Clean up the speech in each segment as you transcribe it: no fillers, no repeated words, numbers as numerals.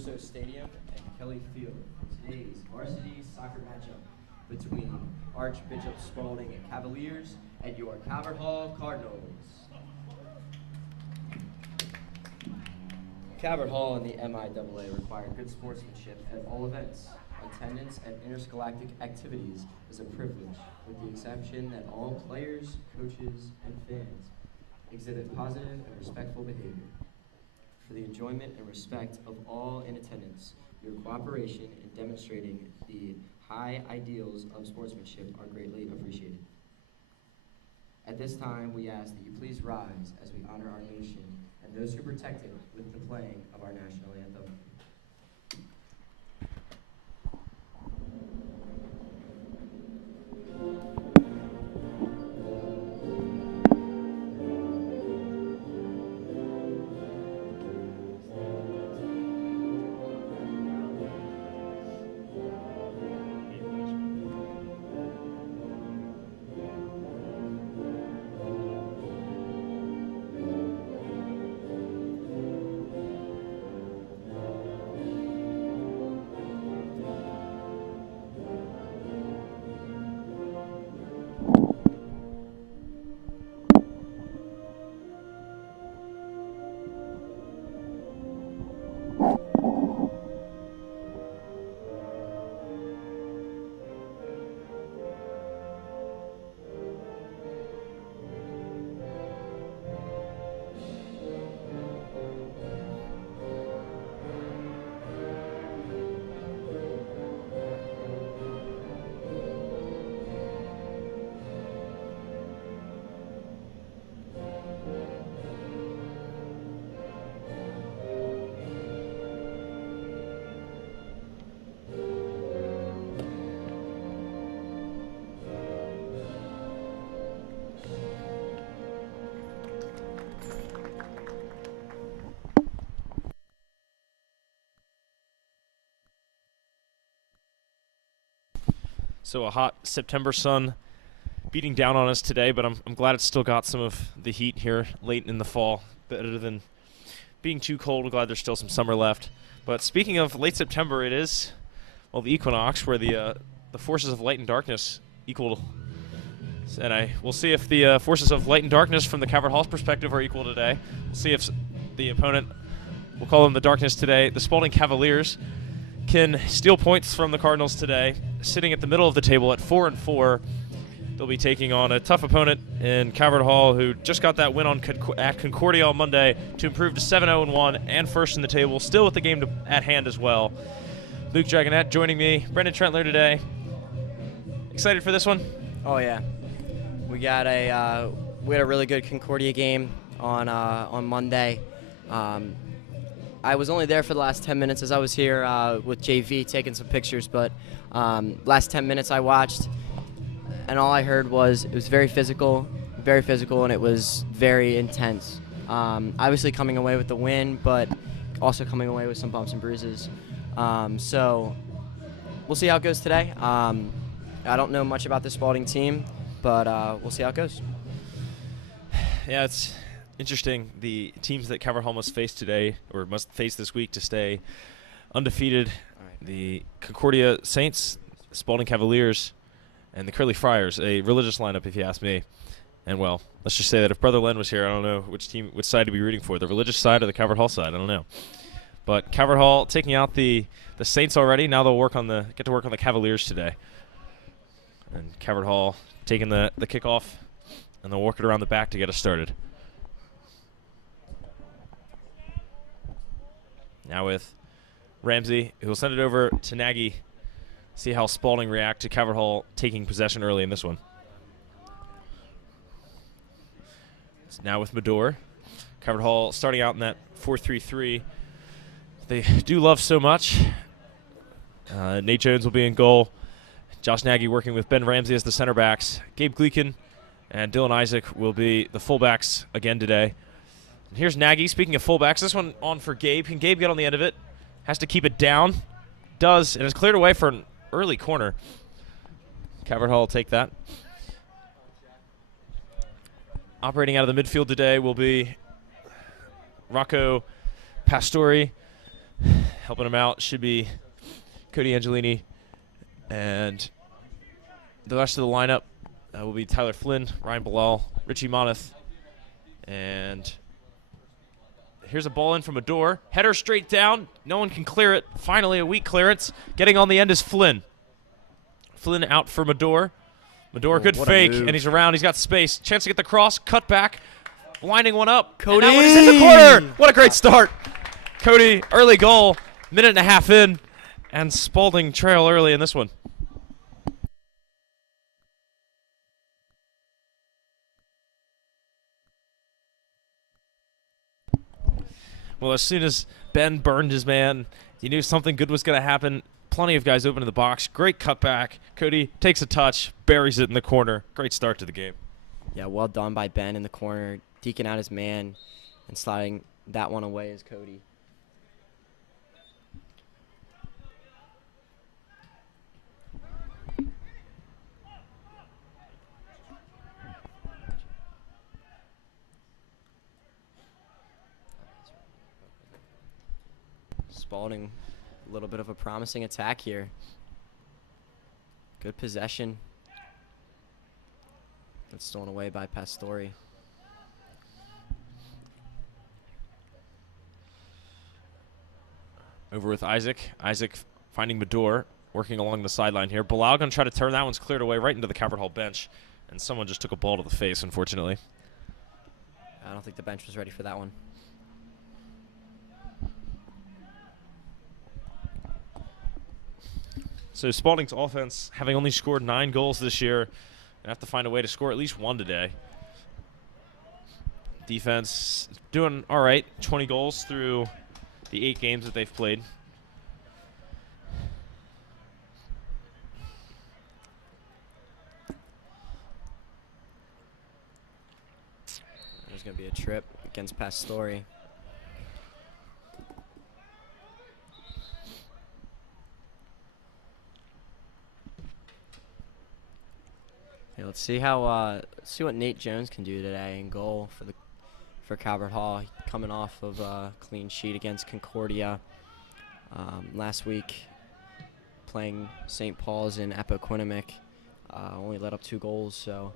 Russo Stadium and Kelly Field for today's varsity soccer matchup between Archbishop Spalding and Cavaliers and your Calvert Hall Cardinals. Calvert Hall and the MIAA require good sportsmanship at all events. Attendance at interscholastic activities is a privilege, with the exception that all players, coaches, and fans exhibit positive and respectful behavior. For the enjoyment and respect of all in attendance, your cooperation in demonstrating the high ideals of sportsmanship are greatly appreciated. At this time, we ask that you please rise as we honor our nation and those who protect it with the playing of our national anthem. So a hot September sun beating down on us today, but I'm glad it's still got some of the heat here late in the fall. Better than being too cold. I'm glad there's still some summer left. But speaking of late September, it is, well, the equinox where the forces of light and darkness equal. And we'll see if the forces of light and darkness from the Calvert Hall's perspective are equal today. We'll see if the opponent, we'll call them the darkness today, the Spalding Cavaliers, can steal points from the Cardinals today. Sitting at the middle of the table at 4-4, they'll be taking on a tough opponent in Calvert Hall, who just got that win at Concordia on Monday to improve to 7-0-1 and first in the table, still with the game at hand as well. Luke Dragonette joining me, Brendan Trentler today. Excited for this one? Oh yeah, we had a really good Concordia game on Monday. I was only there for the last 10 minutes as I was here with JV taking some pictures, but last 10 minutes I watched, and all I heard was it was very physical, and it was very intense. Obviously coming away with the win, but also coming away with some bumps and bruises. So we'll see how it goes today. I don't know much about the Spalding team, but we'll see how it goes. Yeah, it's interesting. The teams that Calvert Hall must face today, or must face this week to stay undefeated, the Concordia Saints, Spalding Cavaliers, and the Curly Friars, a religious lineup if you ask me. And well, let's just say that if Brother Len was here, I don't know which side to be rooting for, the religious side or the Calvert Hall side, I don't know. But Calvert Hall taking out the Saints already. Now they'll get to work on the Cavaliers today. And Calvert Hall taking the kickoff, and they'll work it around the back to get us started. Now with Ramsey, who will send it over to Nagy. See how Spalding react to Calvert Hall taking possession early in this one. It's now with Medor. Calvert Hall starting out in that 4-3-3. They do love so much. Nate Jones will be in goal. Josh Nagy working with Ben Ramsey as the center backs. Gabe Gleekin and Dylan Isaac will be the fullbacks again today. And here's Nagy. Speaking of fullbacks, this one on for Gabe. Can Gabe get on the end of it? Has to keep it down. Does, and it's cleared away for an early corner. Calvert Hall will take that. Operating out of the midfield today will be Rocco Pastori. Helping him out should be Cody Angelini, and the rest of the lineup will be Tyler Flynn, Ryan Bilal, Richie Moneth, and here's a ball in from Adore. Header straight down. No one can clear it. Finally, a weak clearance. Getting on the end is Flynn. Flynn out for Mador. Mador, good fake, and he's around. He's got space. Chance to get the cross. Cut back. Lining one up. Cody! And that one is in the corner. What a great start. Cody, early goal. Minute and a half in. And Spalding trail early in this one. Well, as soon as Ben burned his man, you knew something good was going to happen. Plenty of guys open in the box. Great cutback. Cody takes a touch, buries it in the corner. Great start to the game. Yeah, well done by Ben in the corner, deking out his man and sliding that one away is Cody. Spalding, a little bit of a promising attack here. Good possession. That's stolen away by Pastori. Over with Isaac. Isaac finding Mador, working along the sideline here. Bilal going to try to turn. That one's cleared away right into the Calvert Hall bench. And someone just took a ball to the face, unfortunately. I don't think the bench was ready for that one. So Spalding's offense, having only scored 9 goals this year, going to have to find a way to score at least one today. Defense doing all right, 20 goals through the 8 games that they've played. There's going to be a trip against Pastori. Okay, let's see how let's see what Nate Jones can do today in goal for Calvert Hall, coming off of a clean sheet against Concordia last week, playing St. Paul's in Appoquinimink. Only let up 2 goals, so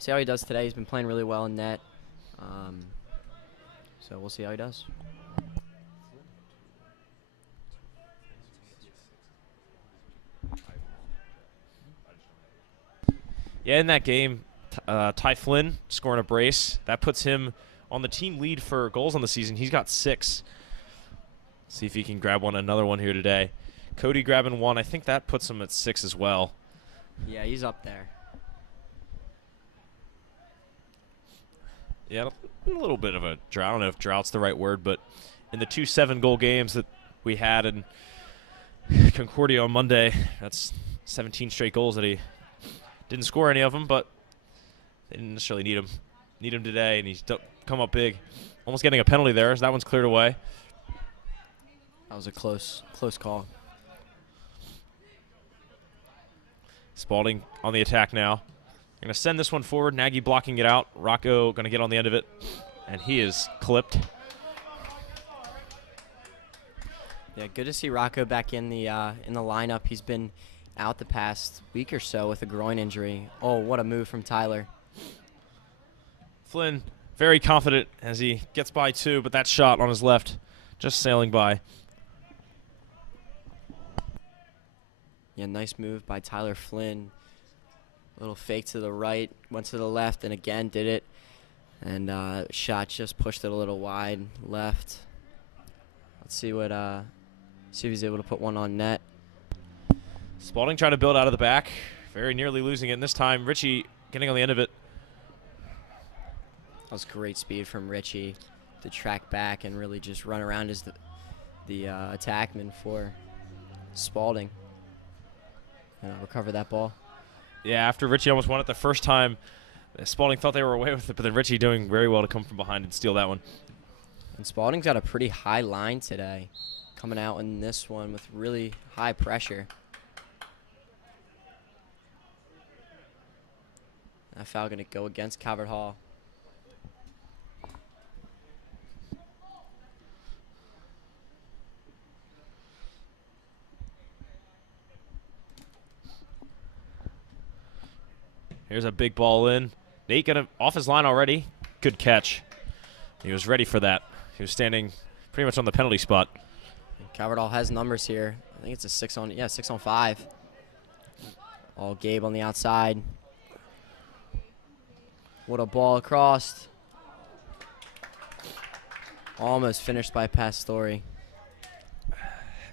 see how he does today. He's been playing really well in net, so we'll see how he does. Yeah, in that game, Ty Flynn scoring a brace. That puts him on the team lead for goals on the season. He's got 6. See if he can grab another one here today. Cody grabbing 1. I think that puts him at 6 as well. Yeah, he's up there. Yeah, a little bit of a drought. I don't know if drought's the right word, but in the 2 7-goal games that we had in Concordia on Monday, that's 17 straight goals that he didn't score any of them, but they didn't necessarily need him today, and he's come up big. Almost getting a penalty there, as that one's cleared away. That was a close call. Spalding on the attack now. Going to send this one forward. Nagy blocking it out. Rocco going to get on the end of it, and he is clipped. Yeah, good to see Rocco back in the lineup. He's been out the past week or so with a groin injury. Oh, what a move from Tyler. Flynn very confident as he gets by 2, but that shot on his left just sailing by. Yeah, nice move by Tyler Flynn. Little fake to the right, went to the left, and again did it. And shot just pushed it a little wide left. Let's see if he's able to put one on net. Spalding trying to build out of the back. Very nearly losing it. And this time, Richie getting on the end of it. That was great speed from Richie to track back and really just run around as the attackman for Spalding. Recover that ball. Yeah, after Richie almost won it the first time, Spalding thought they were away with it, but then Richie doing very well to come from behind and steal that one. And Spalding's got a pretty high line today, coming out in this one with really high pressure. That foul going to go against Calvert Hall. Here's a big ball in. Nate got him off his line already. Good catch. He was ready for that. He was standing pretty much on the penalty spot. Calvert Hall has numbers here. I think it's a 6-on-5. All Gabe on the outside. What a ball across. Almost finished by Pastore.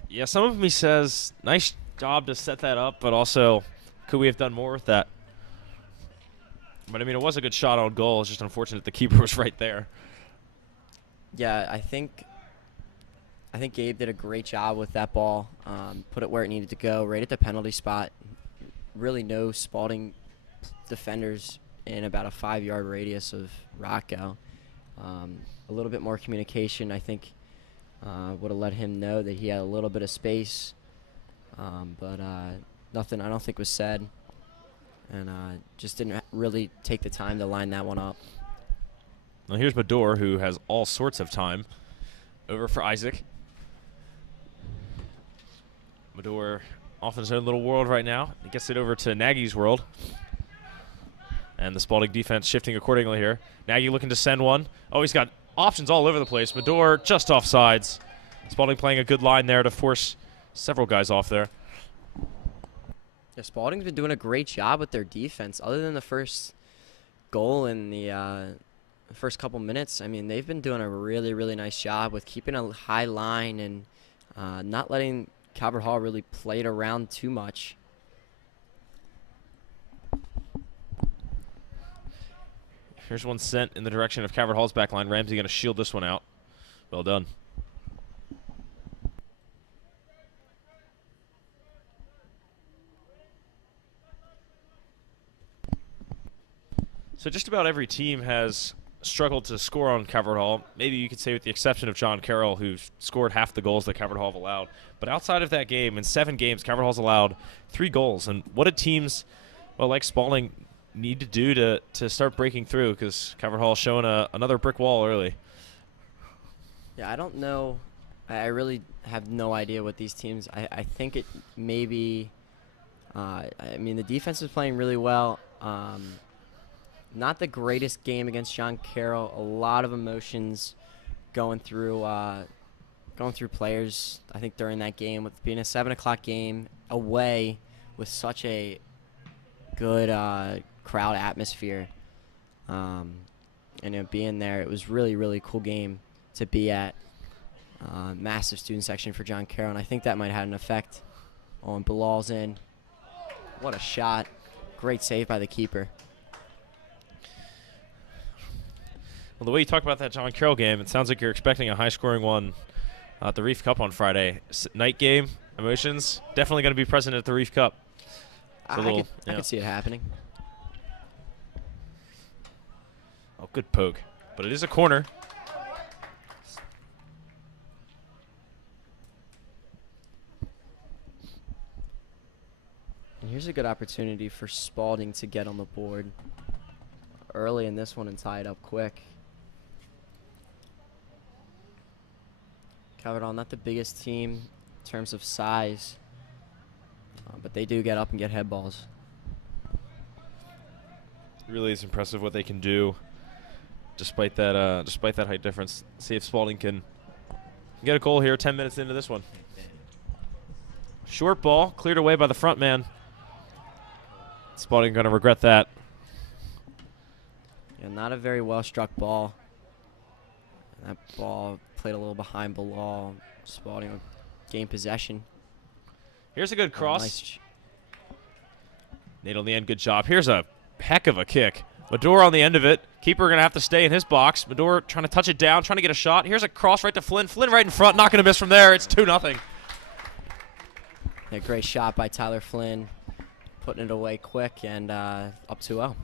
Yeah, some of me says, nice job to set that up, but also, could we have done more with that? But, I mean, it was a good shot on goal. It's just unfortunate the keeper was right there. Yeah, I think Gabe did a great job with that ball. Put it where it needed to go, right at the penalty spot. Really no Spalding defenders in about a 5-yard radius of Rocco. A little bit more communication, I think, would have let him know that he had a little bit of space. But nothing I don't think was said. And just didn't really take the time to line that one up. Now here's Mador, who has all sorts of time. Over for Isaac. Mador off in his own little world right now. He gets it over to Nagy's world. And the Spalding defense shifting accordingly here. Nagy looking to send one. Oh, he's got options all over the place. Mador just off sides. Spalding playing a good line there to force several guys off there. Yeah, Spalding's been doing a great job with their defense. Other than the first goal in the first couple minutes, I mean, they've been doing a really, really nice job with keeping a high line and not letting Calvert Hall really play it around too much. Here's one sent in the direction of Calvert Hall's back line. Ramsey going to shield this one out. Well done. So just about every team has struggled to score on Calvert Hall. Maybe you could say with the exception of John Carroll, who scored half the goals that Calvert Hall have allowed. But outside of that game, in 7 games, Calvert Hall's allowed 3 goals. And what do teams, well, like Spalding, need to do to start breaking through? Because Calvert Hall showing another brick wall early. Yeah, I don't know. I really have no idea what these teams. I think it maybe. I mean, the defense is playing really well. Not the greatest game against John Carroll. A lot of emotions going through players. I think during that game, with being a 7 o'clock game away with such a good crowd atmosphere, and being there, it was really, really cool game to be at. Massive student section for John Carroll, and I think that might have had an effect on Bilal's in. What a shot. Great save by the keeper. Well, the way you talk about that John Carroll game, it sounds like you're expecting a high-scoring one at the Reef Cup on Friday. Night game, emotions, definitely going to be present at the Reef Cup. I could see it happening. Oh, good poke. But it is a corner. And here's a good opportunity for Spalding to get on the board early in this one and tie it up quick. Calvert Hall, not the biggest team in terms of size, but they do get up and get head balls. Really is impressive what they can do despite that height difference. See if Spalding can get a goal here 10 minutes into this one. Short ball, cleared away by the front man. Spalding going to regret that. Yeah, not a very well-struck ball. That ball played a little behind Bilal. Spalding will gain possession. Here's a good cross. Nice. Nate on the end, good job. Here's a heck of a kick. Mador on the end of it. Keeper going to have to stay in his box. Mador trying to touch it down, trying to get a shot. Here's a cross right to Flynn. Flynn right in front, not going to miss from there. It's 2-0. A great shot by Tyler Flynn, putting it away quick and up 2-0.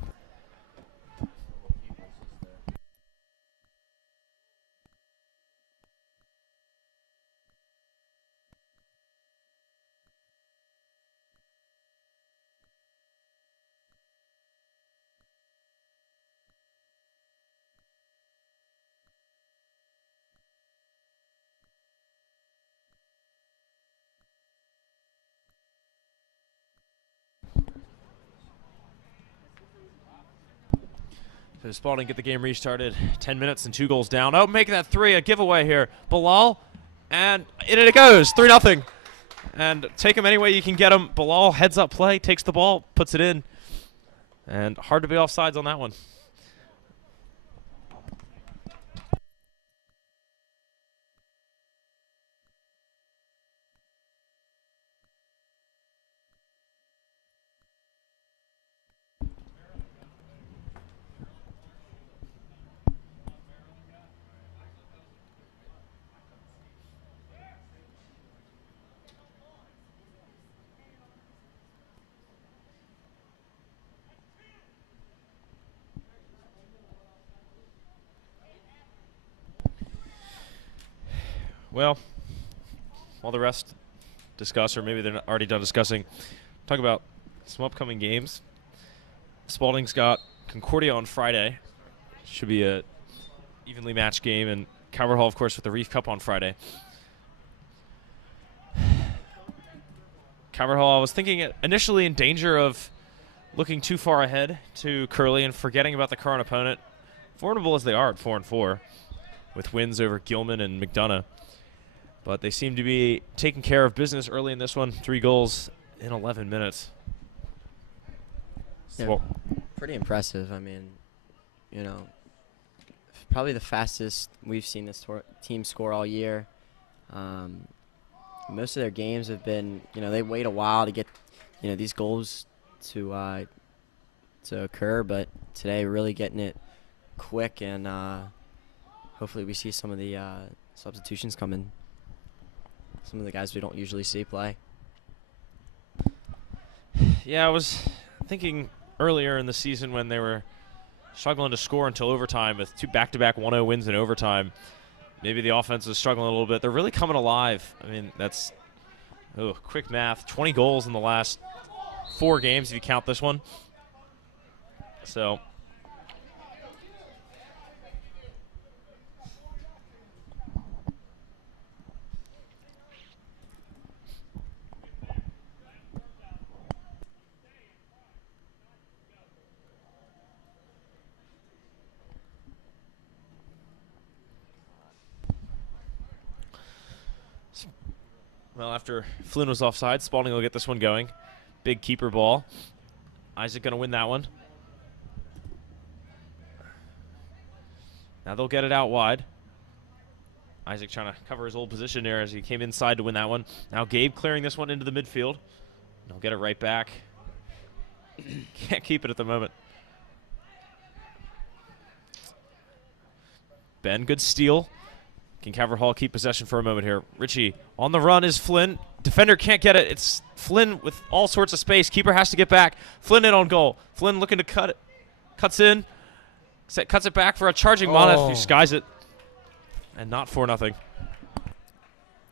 So Spalding get the game restarted. 10 minutes and 2 goals down. Oh, making that 3, a giveaway here. Bilal, and in it goes, 3-0. And take him any way you can get him. Bilal heads up play, takes the ball, puts it in. And hard to be offsides on that one. Well, while the rest discuss, or maybe they're not already done discussing, talk about some upcoming games. Spalding's got Concordia on Friday. Should be a evenly matched game, and Calvert Hall, of course, with the Reef Cup on Friday. Calvert Hall, I was thinking initially in danger of looking too far ahead to Curley and forgetting about the current opponent. Formidable as they are at 4-4, with wins over Gilman and McDonough. But they seem to be taking care of business early in this one. 3 goals in 11 minutes. Yeah, pretty impressive. I mean, you know, probably the fastest we've seen this team score all year. Most of their games have been, you know, they wait a while to get, you know, these goals to occur. But today, really getting it quick, and hopefully we see some of the substitutions come in. Some of the guys we don't usually see play. Yeah, I was thinking earlier in the season when they were struggling to score until overtime with 2 back-to-back 1-0 wins in overtime. Maybe the offense is struggling a little bit. They're really coming alive. I mean, that's quick math. 20 goals in the last 4 games if you count this one. So well, after Flynn was offside, Spalding will get this one going. Big keeper ball. Isaac going to win that one. Now they'll get it out wide. Isaac trying to cover his old position there as he came inside to win that one. Now Gabe clearing this one into the midfield. He'll get it right back. Can't keep it at the moment. Ben, good steal. Can Calvert Hall keep possession for a moment here? Richie on the run is Flynn. Defender can't get it. It's Flynn with all sorts of space. Keeper has to get back. Flynn in on goal. Flynn looking to cut it. Cuts in. Cuts it back for a charging Moneth who skies it. And not 4-0.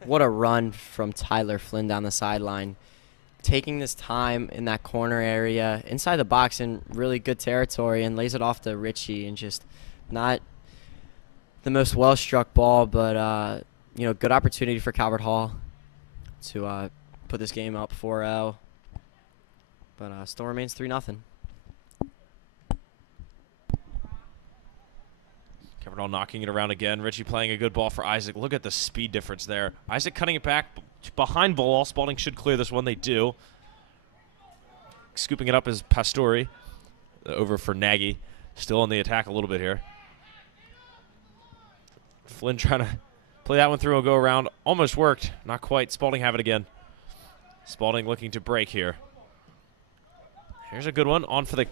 What a run from Tyler Flynn down the sideline. Taking this time in that corner area, inside the box in really good territory, and lays it off to Richie, and just not the most well-struck ball, but you know, good opportunity for Calvert Hall to put this game up 4-0. But still remains 3-0. Calvert Hall knocking it around again. Richie playing a good ball for Isaac. Look at the speed difference there. Isaac cutting it back behind Bilal. Spalding should clear this one. They do. Scooping it up is Pastore. Over for Nagy. Still on the attack a little bit here. Flynn trying to play that one through and go around. Almost worked. Not quite. Spalding have it again. Spalding looking to break here. Here's a good one. On for the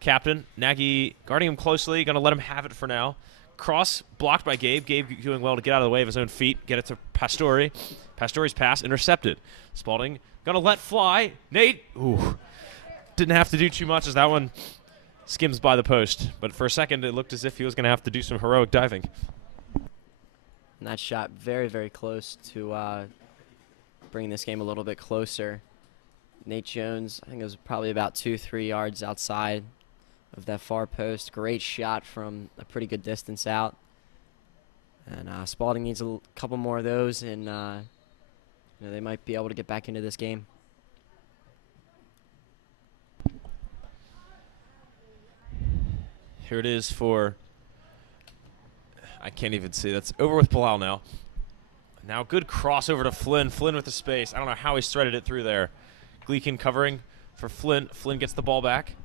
captain. Nagy guarding him closely. Going to let him have it for now. Cross blocked by Gabe. Gabe doing well to get out of the way of his own feet. Get it to Pastore. Pastore's pass intercepted. Spalding going to let fly. Nate. Ooh. Didn't have to do too much as that one skims by the post. But for a second, it looked as if he was going to have to do some heroic diving. And that shot very, very close to bringing this game a little bit closer. Nate Jones, I think it was probably about 2-3 yards outside of that far post. Great shot from a pretty good distance out. And Spalding needs a couple more of those, and you know, they might be able to get back into this game. Here it is for, I can't even see. That's over with Bilal now. Now good cross over to Flynn. Flynn with the space. I don't know how he threaded it through there. Gleekin covering for Flynn. Flynn gets the ball back.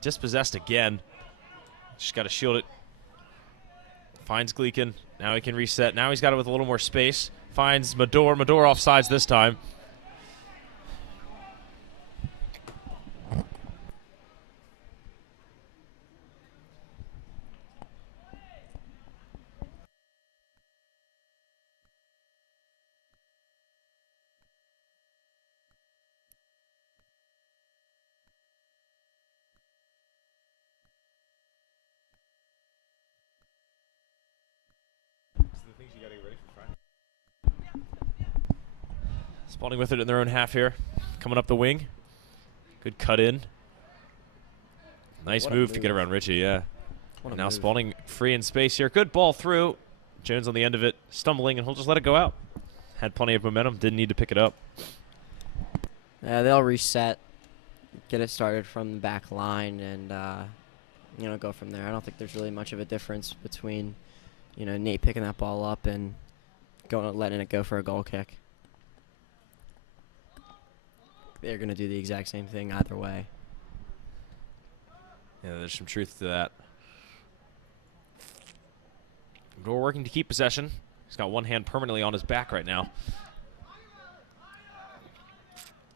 Dispossessed again. Just got to shield it. Finds Gleekin. Now he can reset. Now he's got it with a little more space. Finds Mador. Mador offsides this time. Spalding with it in their own half here. Coming up the wing. Good cut in. Nice move to get around Richie, yeah. And now Spalding free in space here. Good ball through. Jones on the end of it, stumbling, and he'll just let it go out. Had plenty of momentum, didn't need to pick it up. Yeah, they'll reset, get it started from the back line, and go from there. I don't think there's really much of a difference between, Nate picking that ball up and letting it go for a goal kick. They're going to do the exact same thing either way. Yeah, there's some truth to that. We're working to keep possession. He's got one hand permanently on his back right now.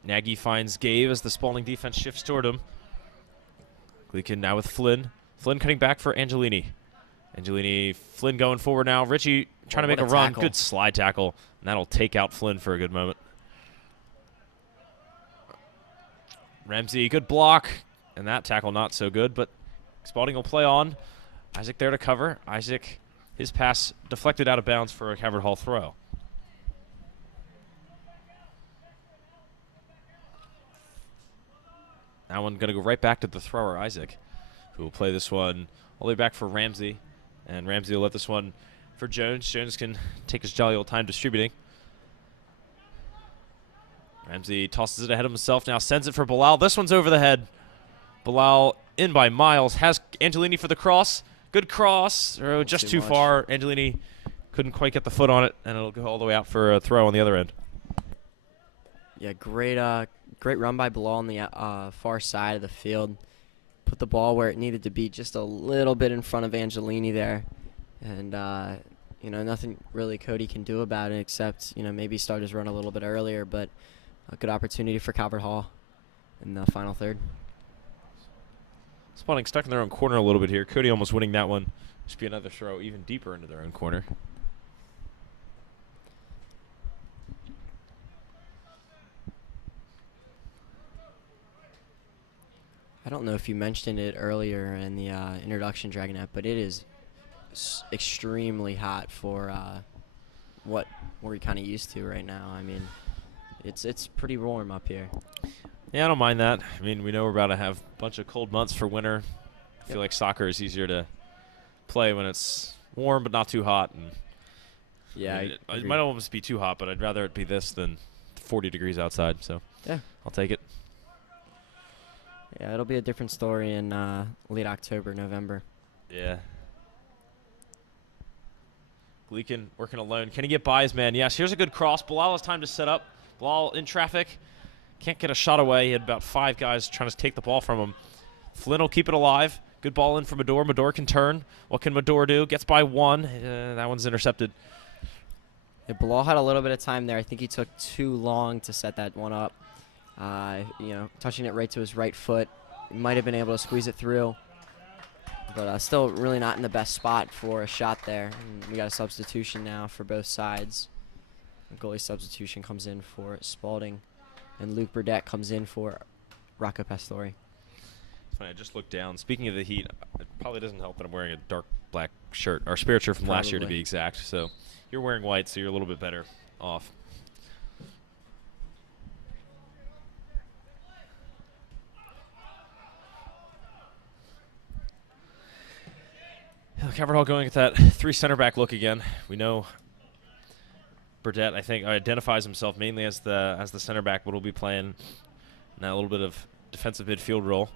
Nagy finds Gabe as the Spalding defense shifts toward him. Gleekin now with Flynn. Flynn cutting back for Angelini. Angelini, Flynn going forward now. Richie trying to make a run. Tackle. Good slide tackle. And that'll take out Flynn for a good moment. Ramsey, good block. And that tackle not so good, but Spalding will play on. Isaac there to cover. Isaac, his pass deflected out of bounds for a Calvert Hall throw. That one going to go right back to the thrower, Isaac, who will play this one all the way back for Ramsey. And Ramsey will let this one for Jones. Jones can take his jolly old time distributing. Ramsey tosses it ahead of himself now, sends it for Bilal. This one's over the head. Bilal in by Miles, has Angelini for the cross. Good cross, just too far. Angelini couldn't quite get the foot on it, and it'll go all the way out for a throw on the other end. Yeah, great run by Bilal on the far side of the field. Put the ball where it needed to be, just a little bit in front of Angelini there. And, nothing really Cody can do about it except, maybe start his run a little bit earlier, but a good opportunity for Calvert Hall in the final third. Spalding stuck in their own corner a little bit here. Cody almost winning that one. Just be another throw even deeper into their own corner. I don't know if you mentioned it earlier in the introduction, Dragonette, but it is extremely hot for what we're kind of used to right now. I mean, it's pretty warm up here. Yeah, I don't mind that. I mean, we know we're about to have a bunch of cold months for winter. I feel like soccer is easier to play when it's warm but not too hot. And yeah, it might almost be too hot, but I'd rather it be this than 40 degrees outside. So yeah, I'll take it. Yeah, it'll be a different story in late October, November. Yeah. Gleekin working alone. Can he get by his man? Yes, here's a good cross. Bilal has time to set up. Bilal in traffic. Can't get a shot away. He had about 5 guys trying to take the ball from him. Flynn will keep it alive. Good ball in for Mador. Mador can turn. What can Mador do? Gets by one. That one's intercepted. Yeah, Bilal had a little bit of time there. I think he took too long to set that one up. Touching it right to his right foot. He might have been able to squeeze it through. But still really not in the best spot for a shot there. And we got a substitution now for both sides. The goalie substitution comes in for Spalding. And Luke Burdett comes in for Rocco Pastore. It's funny, I just looked down. Speaking of the heat, it probably doesn't help that I'm wearing a dark black shirt, our Spirit shirt from last year to be exact. So you're wearing white, so you're a little bit better off. Calvert Hall going with that 3 center back look again. We know Burdett, I think, identifies himself mainly as the center back, but will be playing in that little bit of defensive midfield role.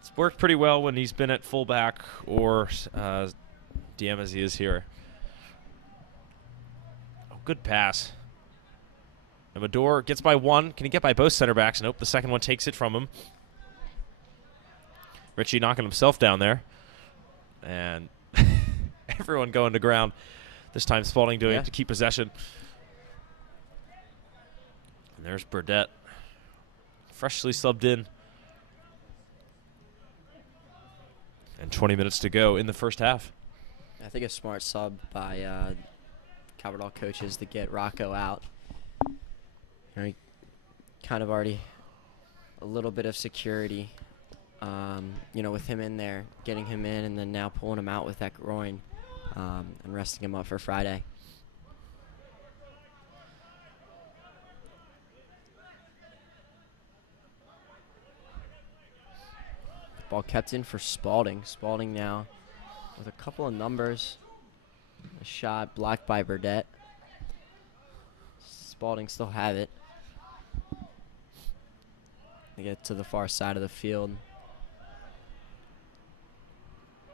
It's worked pretty well when he's been at fullback or DM as he is here. Oh, good pass. And Mador gets by one. Can he get by both center backs? Nope, the second one takes it from him. Richie knocking himself down there. And everyone going to ground. This time Spalding doing it to keep possession. And there's Burdett. Freshly subbed in. And 20 minutes to go in the first half. I think a smart sub by Calvert Hall coaches to get Rocco out. You know, he kind of already a little bit of security, you know, with him in there, getting him in, and then now pulling him out with that groin and resting him up for Friday. Ball kept in for Spalding. Spalding now with a couple of numbers. A shot blocked by Burdett. Spalding still have it. They get to the far side of the field.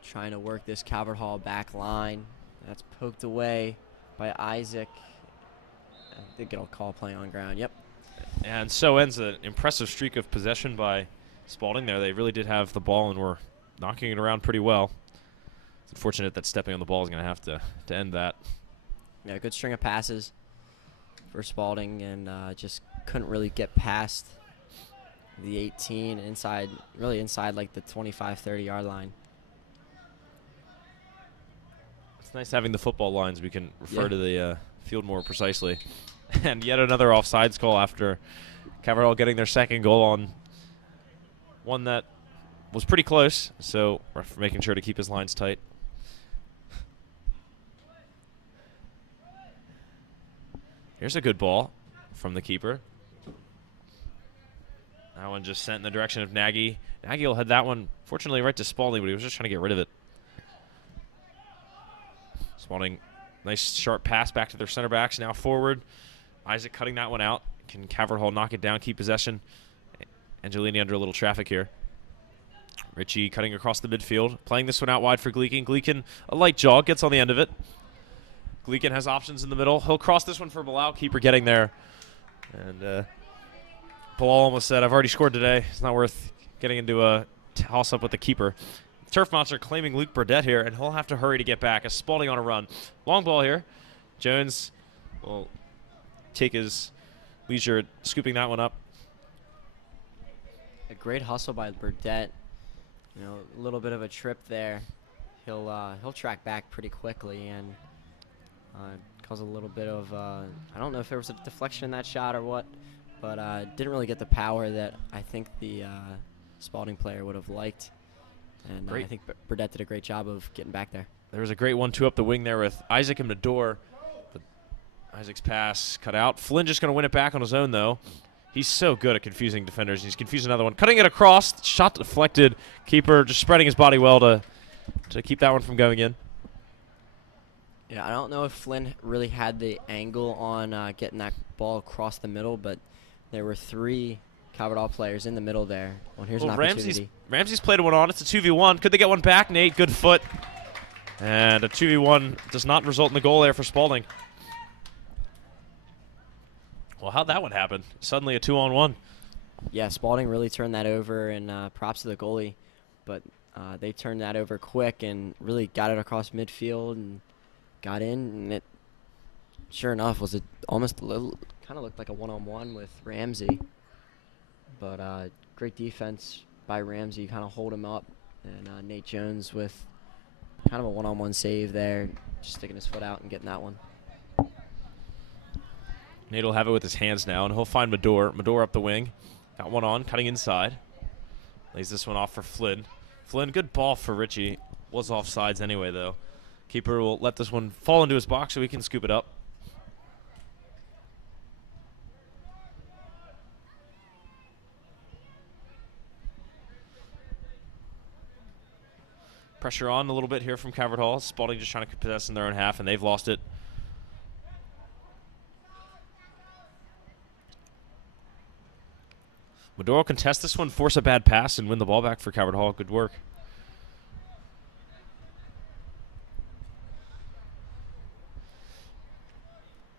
Trying to work this Calvert Hall back line. That's poked away by Isaac. I think it'll call play on ground. Yep. And so ends an impressive streak of possession by Spalding there. They really did have the ball and were knocking it around pretty well. It's unfortunate that stepping on the ball is going to have to end that. Yeah, good string of passes for Spalding, and just couldn't really get past the 18 inside, really inside like the 25, 30-yard line. It's nice having the football lines. We can refer to the field more precisely. And yet another offsides call after Calvert Hall getting their second goal on one that was pretty close, so we're making sure to keep his lines tight. Here's a good ball from the keeper. That one just sent in the direction of Nagy. Nagy will head that one, fortunately, right to Spalding, but he was just trying to get rid of it. Spalding, nice sharp pass back to their center backs, now forward. Isaac cutting that one out. Can Calvert Hall knock it down, keep possession? Angelini under a little traffic here. Richie cutting across the midfield, playing this one out wide for Gleekin. Gleekin, a light jog, gets on the end of it. Gleekin has options in the middle. He'll cross this one for Bilal, keeper getting there. And Bilal almost said, I've already scored today. It's not worth getting into a toss-up with the keeper. Turf Monster claiming Luke Burdett here, and he'll have to hurry to get back as Spalding on a run. Long ball here. Jones will take his leisure at scooping that one up. A great hustle by Burdett. You know, a little bit of a trip there. He'll track back pretty quickly and cause a little bit of I don't know if there was a deflection in that shot or what, but didn't really get the power that I think the Spalding player would have liked. And I think Burdett did a great job of getting back there. There was a great 1-2 up the wing there with Isaac and Nador. Isaac's pass cut out. Flynn just going to win it back on his own, though. He's so good at confusing defenders. He's confused another one. Cutting it across. Shot deflected. Keeper just spreading his body well to keep that one from going in. Yeah, I don't know if Flynn really had the angle on getting that ball across the middle, but there were three Calvert Hall players in the middle there. Well, here's an opportunity. Ramsey's played one on. It's a 2v1. Could they get one back, Nate? Good foot. And a 2v1 does not result in the goal there for Spalding. Well, how'd that one happen? Suddenly a 2-on-1. Yeah, Spalding really turned that over, and props to the goalie. But they turned that over quick and really got it across midfield and got in. And it, sure enough, was almost a little, kind of looked like a 1-on-1 with Ramsey. But great defense by Ramsey, kind of hold him up. And Nate Jones with kind of a 1-on-1 save there, just sticking his foot out and getting that one. Nate will have it with his hands now, and he'll find Mador. Mador up the wing. Got one on, cutting inside. Lays this one off for Flynn. Flynn, good ball for Richie. Was offsides anyway, though. Keeper will let this one fall into his box so he can scoop it up. Pressure on a little bit here from Calvert Hall. Spalding just trying to possess in their own half, and they've lost it. Medora will contest this one, force a bad pass, and win the ball back for Calvert Hall. Good work.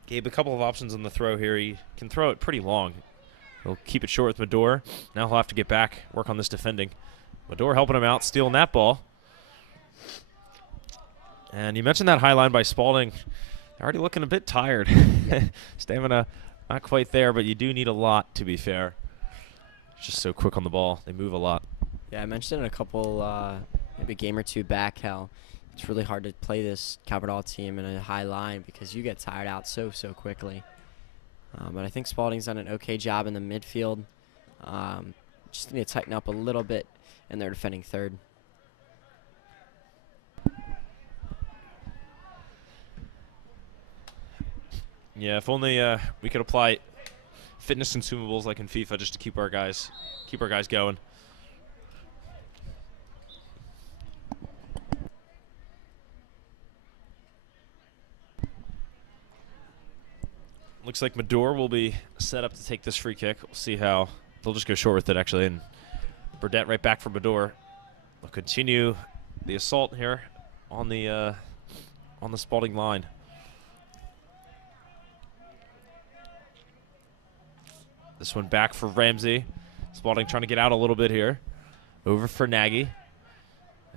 Gabe, a couple of options on the throw here. He can throw it pretty long. He'll keep it short with Medora. Now he'll have to get back, work on this defending. Medora helping him out, stealing that ball. And you mentioned that high line by Spalding. They're already looking a bit tired. Stamina not quite there, but you do need a lot, to be fair. Just so quick on the ball. They move a lot. Yeah, I mentioned it a couple, maybe a game or two back, how it's really hard to play this Calvert Hall team in a high line because you get tired out so quickly. But I think Spalding's done an okay job in the midfield. Just need to tighten up a little bit in their defending third. Yeah, if only we could apply fitness consumables like in FIFA just to keep our guys going. Looks like Medora will be set up to take this free kick. We'll see how they'll just go short with it actually, and Burdett right back for Medora. They'll continue the assault here on the Spalding line. This one back for Ramsey. Spalding trying to get out a little bit here. Over for Nagy.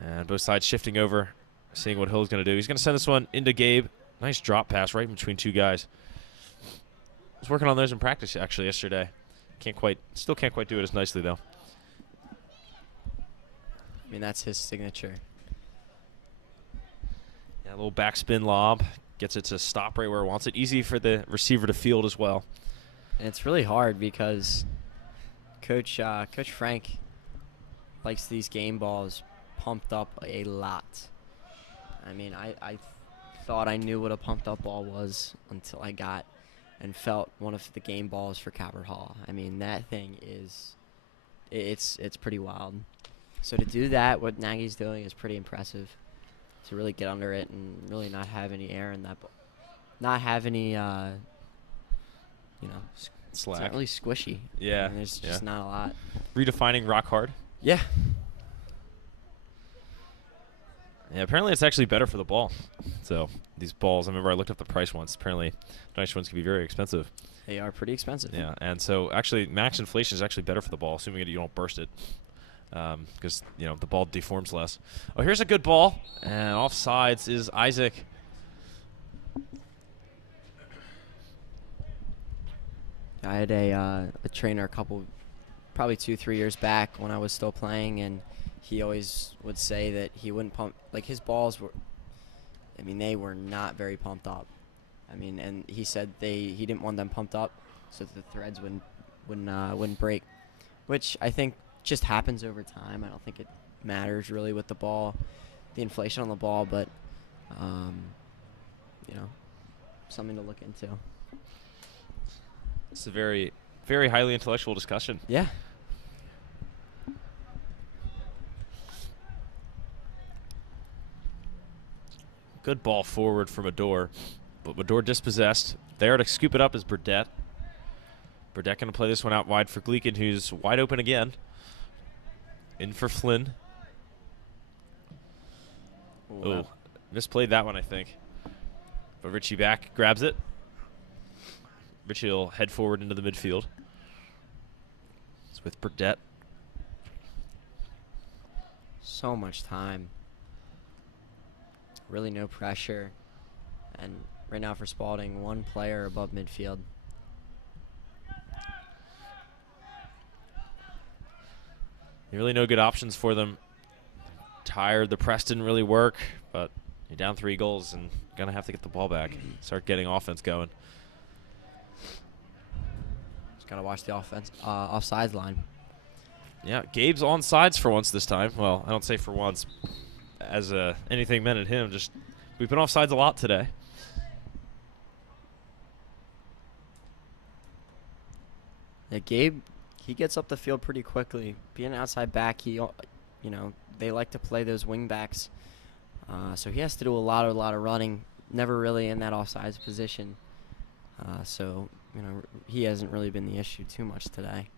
And both sides shifting over, seeing what Hill's going to do. He's going to send this one into Gabe. Nice drop pass right in between two guys. I was working on those in practice actually yesterday. Still can't quite do it as nicely though. I mean, that's his signature. Yeah, a little backspin lob. Gets it to stop right where it wants it. Easy for the receiver to field as well. And it's really hard because Coach Frank likes these game balls pumped up a lot. I mean, I thought I knew what a pumped up ball was until I got and felt one of the game balls for Calvert Hall. I mean, that thing is, it's pretty wild. So to do that, what Nagy's doing is pretty impressive. To really get under it and really not have any air in that ball. Not have any, Slack. It's not really squishy. Yeah. I mean, there's just not a lot. Redefining rock hard. Yeah. Yeah, apparently it's actually better for the ball. So these balls, I remember I looked up the price once. Apparently nice ones can be very expensive. They are pretty expensive. Yeah, and so actually max inflation is actually better for the ball, assuming you don't burst it. Because, the ball deforms less. Oh, here's a good ball. And offsides is Isaac. I had a trainer probably 2-3 years back when I was still playing, and he always would say that he wouldn't pump, like his balls were, they were not very pumped up. And he said he didn't want them pumped up so that the threads wouldn't break, which I think just happens over time. I don't think it matters really with the ball, the inflation on the ball, but something to look into. It's a very, very highly intellectual discussion. Yeah. Good ball forward from Medora, but Medora dispossessed. There to scoop it up is Burdett. Burdett going to play this one out wide for Gleekin, who's wide open again. In for Flynn. Oh, misplayed that one, I think. But Richie back, grabs it. Richie will head forward into the midfield. It's with Burdett. So much time. Really no pressure. And right now for Spalding, one player above midfield. Really no good options for them. Tired. The press didn't really work, but you're down 3 goals and going to have to get the ball back. Start getting offense going. Just got to watch the offsides line. Yeah, Gabe's on sides for once this time. Well, I don't say for once as anything meant at him. Just we've been off sides a lot today. Yeah, Gabe, he gets up the field pretty quickly. Being an outside back, they like to play those wing backs. So he has to do a lot of running. Never really in that offsides position. So he hasn't really been the issue too much today.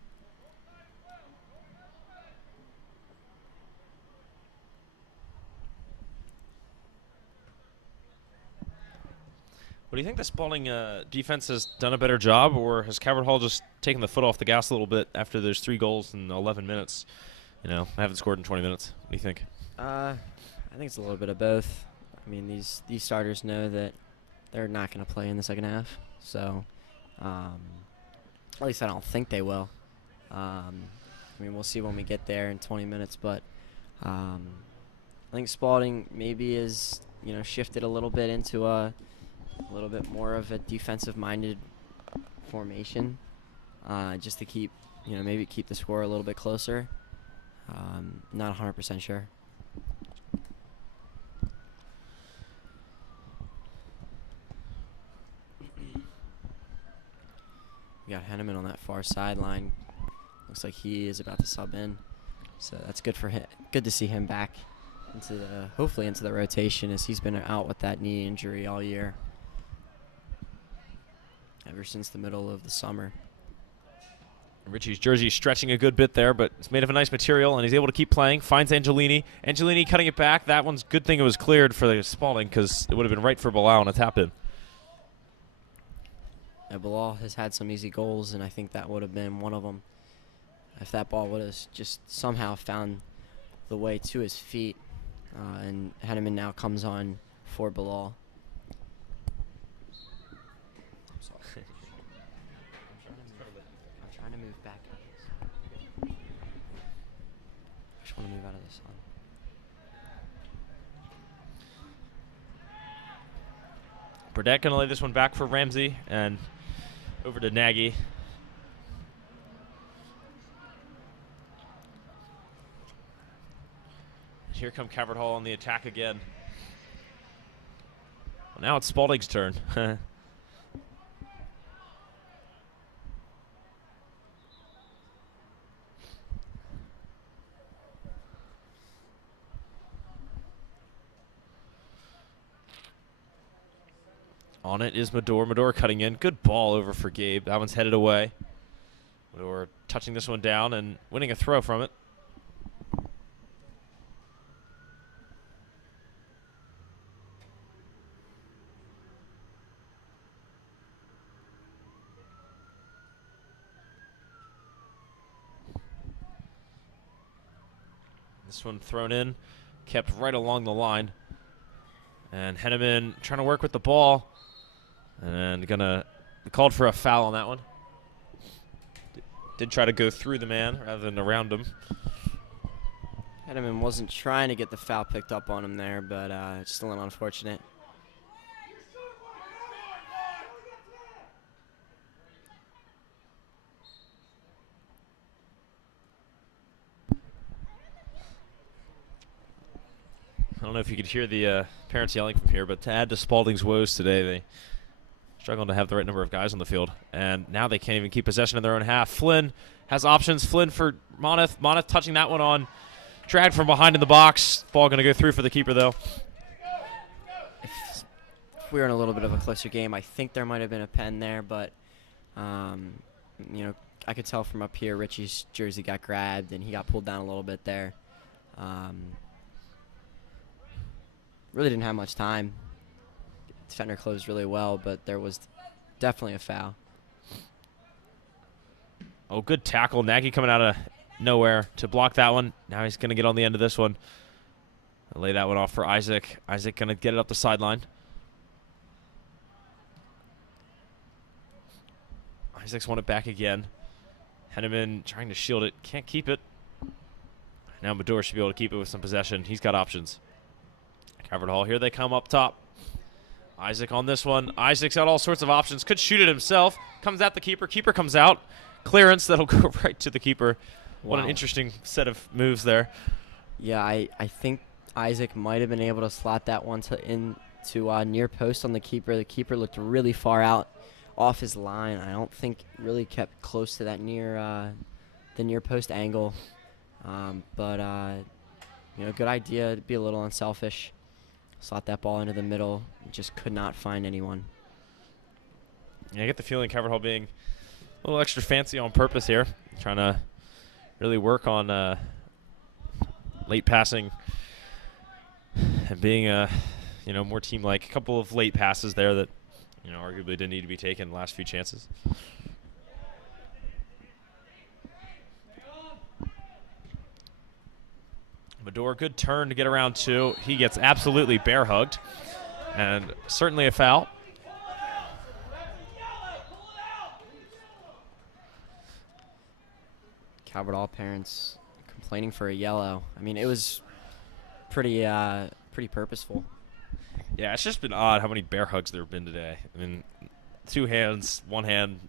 What do you think the Spalding defense has done a better job, or has Calvert Hall just taken the foot off the gas a little bit after there's 3 goals in 11 minutes? You know, I haven't scored in 20 minutes. What do you think? I think it's a little bit of both. I mean, these starters know that they're not going to play in the second half, so at least I don't think they will. I mean, we'll see when we get there in 20 minutes, but I think Spalding maybe is, shifted a little bit into a little bit more of a defensive-minded formation, just to keep, maybe keep the score a little bit closer. Not 100% sure. We got Henneman on that far sideline. Looks like he is about to sub in, so that's good for him. Good to see him back into hopefully into the rotation, as he's been out with that knee injury all year, ever since the middle of the summer. Richie's jersey stretching a good bit there, but it's made of a nice material, and he's able to keep playing. Finds Angelini. Angelini cutting it back. That one's good thing it was cleared for the Spalding, because it would have been right for Bilal on a tap-in. Yeah, Bilal has had some easy goals, and I think that would have been one of them if that ball would have just somehow found the way to his feet. And Henneman now comes on for Bilal. I'm trying to move back out of this. I just want to move out of the sun. Burdette going to lay this one back for Ramsey, and over to Nagy. Here come Calvert Hall on the attack again. Well, now it's Spalding's turn. On it is Mador. Mador cutting in. Good ball over for Gabe. That one's headed away. Mador touching this one down and winning a throw from it. This one thrown in, kept right along the line. And Henneman trying to work with the ball. And called for a foul on that one. Did try to go through the man rather than around him. Henneman wasn't trying to get the foul picked up on him there, but it's still unfortunate. I don't know if you could hear the parents yelling from here, but to add to Spalding's woes today, they struggling to have the right number of guys on the field. And now they can't even keep possession in their own half. Flynn has options. Flynn for Moneth. Moneth touching that one on. Dragged from behind in the box. Ball going to go through for the keeper, though. If we were in a little bit of a closer game, I think there might have been a pen there, but, I could tell from up here Richie's jersey got grabbed, and he got pulled down a little bit there. Really didn't have much time. Defender closed really well, but there was definitely a foul. Oh, good tackle. Nagy coming out of nowhere to block that one. Now he's going to get on the end of this one. Lay that one off for Isaac. Isaac going to get it up the sideline. Isaac's won it back again. Henneman trying to shield it. Can't keep it. Now Mador should be able to keep it with some possession. He's got options. Calvert Hall, here they come up top. Isaac on this one. Isaac's got all sorts of options. Could shoot it himself. Comes at the keeper. Keeper comes out. Clearance that'll go right to the keeper. Wow. What an interesting set of moves there. Yeah, I think Isaac might have been able to slot that one into near post on the keeper. The keeper looked really far out off his line. I don't think really kept close to that the near post angle. But good idea to be a little unselfish. Slot that ball into the middle. Just could not find anyone. Yeah, I get the feeling Calvert Hall being a little extra fancy on purpose here. Trying to really work on late passing and being more team-like. A couple of late passes there that arguably didn't need to be taken the last few chances. Medor, good turn to get around 2. He gets absolutely bear hugged, and certainly a foul. Calvert Hall parents complaining for a yellow. I mean, it was pretty purposeful. Yeah, it's just been odd how many bear hugs there have been today. I mean, 2 hands, 1 hand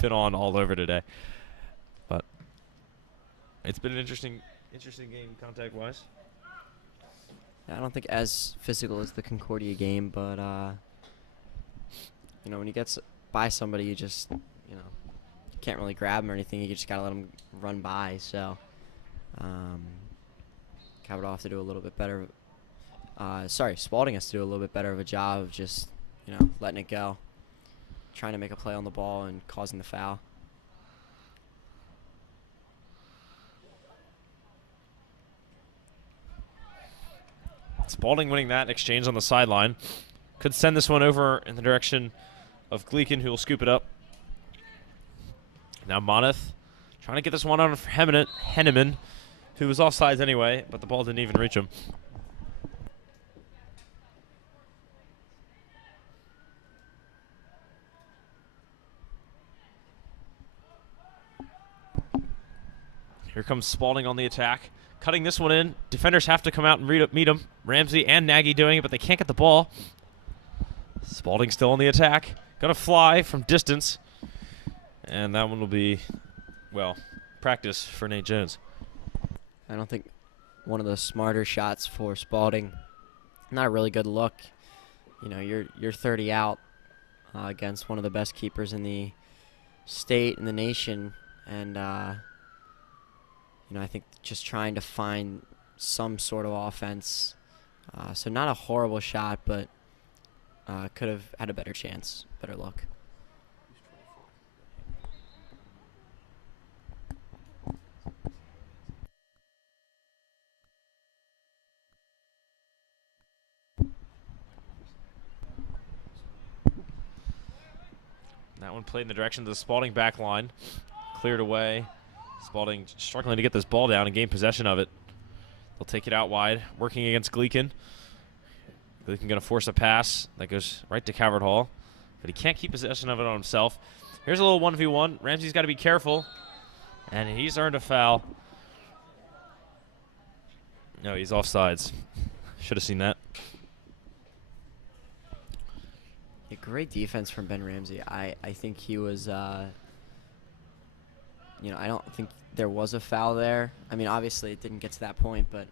been on all over today. But it's been an interesting game contact-wise. I don't think as physical as the Concordia game, but when you get by somebody, you just you can't really grab them or anything. You just gotta let them run by. So Calvert have to do a little bit better. Spalding has to do a little bit better of a job of just letting it go, trying to make a play on the ball and causing the foul. Spalding winning that exchange on the sideline. Could send this one over in the direction of Gleekin, who will scoop it up. Now Moneth trying to get this one on for Henneman, who was offsides anyway, but the ball didn't even reach him. Here comes Spalding on the attack. Cutting this one in. Defenders have to come out and meet him. Ramsey and Nagy doing it, but they can't get the ball. Spalding still on the attack. Gonna fly from distance. And that one will be, practice for Nate Jones. I don't think one of the smarter shots for Spalding. Not a really good look. You're 30 out against one of the best keepers in the state and the nation, and I think just trying to find some sort of offense. So not a horrible shot, but could have had a better chance, better look. That one played in the direction of the Spalding back line. Cleared away. Spalding struggling to get this ball down and gain possession of it. They'll take it out wide, working against Gleekin. Gleekin going to force a pass that goes right to Calvert Hall, but he can't keep possession of it on himself. Here's a little 1v1. Ramsey's got to be careful, and he's earned a foul. No, he's offsides. Should have seen that. A great defense from Ben Ramsey. I think he was, I don't think there was a foul there. I mean, obviously it didn't get to that point, but,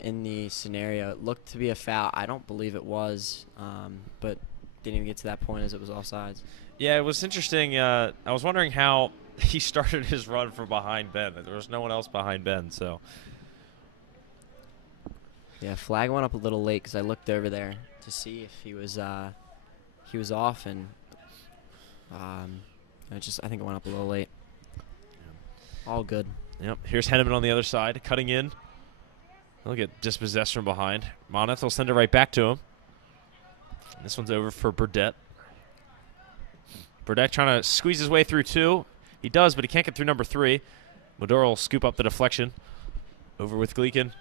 in the scenario, it looked to be a foul. I don't believe it was, but didn't even get to that point as it was offsides. Yeah, it was interesting. I was wondering how he started his run from behind Ben. There was no one else behind Ben, so. Yeah, flag went up a little late because I looked over there to see if he was off, and I think it went up a little late. All good. Yep. Here's Henneman on the other side, cutting in. He'll get dispossessed from behind. Moneth will send it right back to him. This one's over for Burdett. Burdett trying to squeeze his way through 2. He does, but he can't get through number 3. Medora will scoop up the deflection. Over with Gleekin.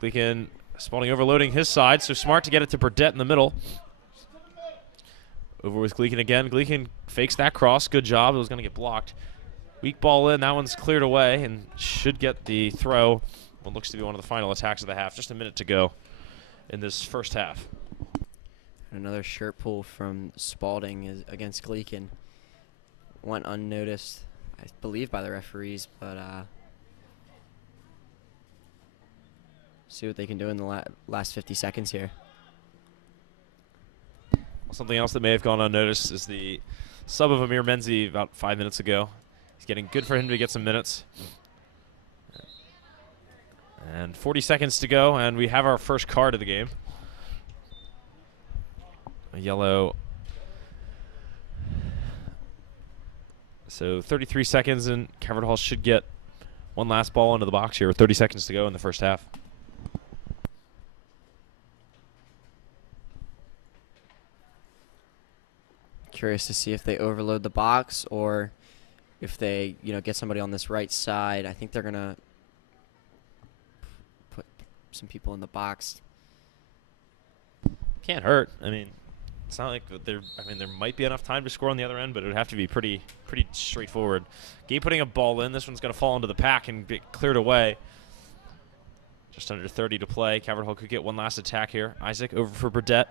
Gleekin, Spalding overloading his side, so smart to get it to Burdett in the middle. Over with Gleekin again. Gleekin fakes that cross. Good job. It was going to get blocked. Weak ball in. That one's cleared away and should get the throw. What looks to be one of the final attacks of the half. Just a minute to go in this first half. Another shirt pull from Spalding is against Gleekin. Went unnoticed, I believe, by the referees, but see what they can do in the last 50 seconds here. Something else that may have gone unnoticed is the sub of Amir Menzi about 5 minutes ago. He's getting good for him to get some minutes. And 40 seconds to go, and we have our first card of the game. A yellow. So 33 seconds, and Calvert Hall should get one last ball into the box here with 30 seconds to go in the first half. Curious to see if they overload the box or if they, get somebody on this right side. I think they're going to put some people in the box. Can't hurt. I mean, it's not like there might be enough time to score on the other end, but it would have to be pretty straightforward. Gabe putting a ball in. This one's going to fall into the pack and get cleared away. Just under 30 to play. Calvert Hall could get one last attack here. Isaac over for Burdett.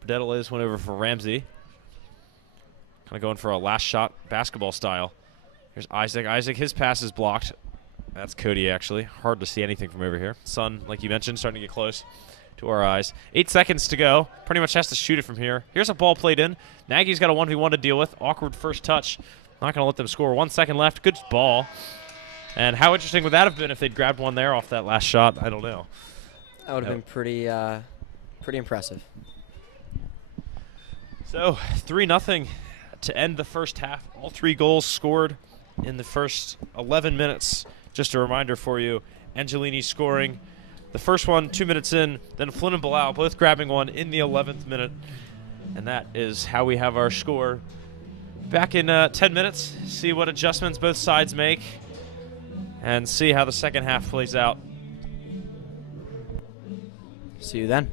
Burdett will lay this one over for Ramsey. Kind of going for a last shot basketball style. Here's Isaac. Isaac, his pass is blocked. That's Cody, actually. Hard to see anything from over here. Sun, like you mentioned, starting to get close to our eyes. 8 seconds to go. Pretty much has to shoot it from here. Here's a ball played in. Nagy's got a 1v1 to deal with. Awkward first touch. Not going to let them score. 1 second left. Good ball. And how interesting would that have been if they'd grabbed one there off that last shot? I don't know. That would have been pretty impressive. So 3-0 to end the first half. All 3 goals scored in the first 11 minutes. Just a reminder for you, Angelini scoring the first one 2 minutes in, then Flynn and Bilal both grabbing one in the 11th minute. And that is how we have our score. Back in 10 minutes, see what adjustments both sides make and see how the second half plays out. See you then.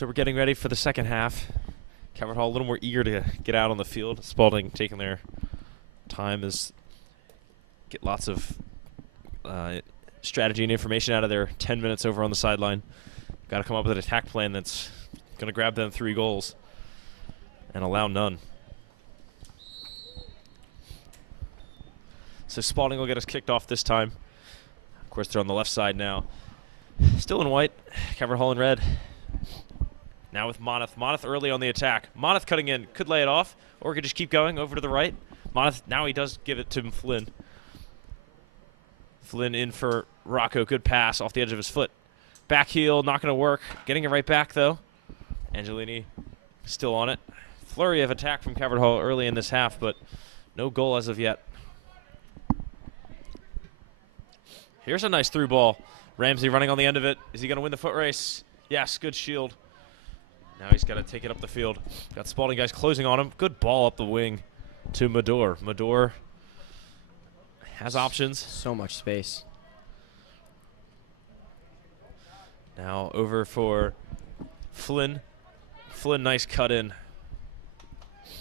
So we're getting ready for the second half. Calvert Hall a little more eager to get out on the field. Spalding taking their time as get lots of strategy and information out of their 10 minutes over on the sideline. Got to come up with an attack plan that's going to grab them 3 goals and allow none. So Spalding will get us kicked off this time. Of course, they're on the left side now. Still in white, Calvert Hall in red. Now with Moneth. Moneth early on the attack. Moneth cutting in. Could lay it off, or could just keep going over to the right. Moneth, now he does give it to Flynn. Flynn in for Rocco. Good pass off the edge of his foot. Back heel, not going to work. Getting it right back, though. Angelini still on it. Flurry of attack from Calvert Hall early in this half, but no goal as of yet. Here's a nice through ball. Ramsey running on the end of it. Is he going to win the foot race? Yes, good shield. Now he's got to take it up the field. Got Spalding guys closing on him. Good ball up the wing to Mador. Mador has options. So much space. Now over for Flynn. Flynn, nice cut in.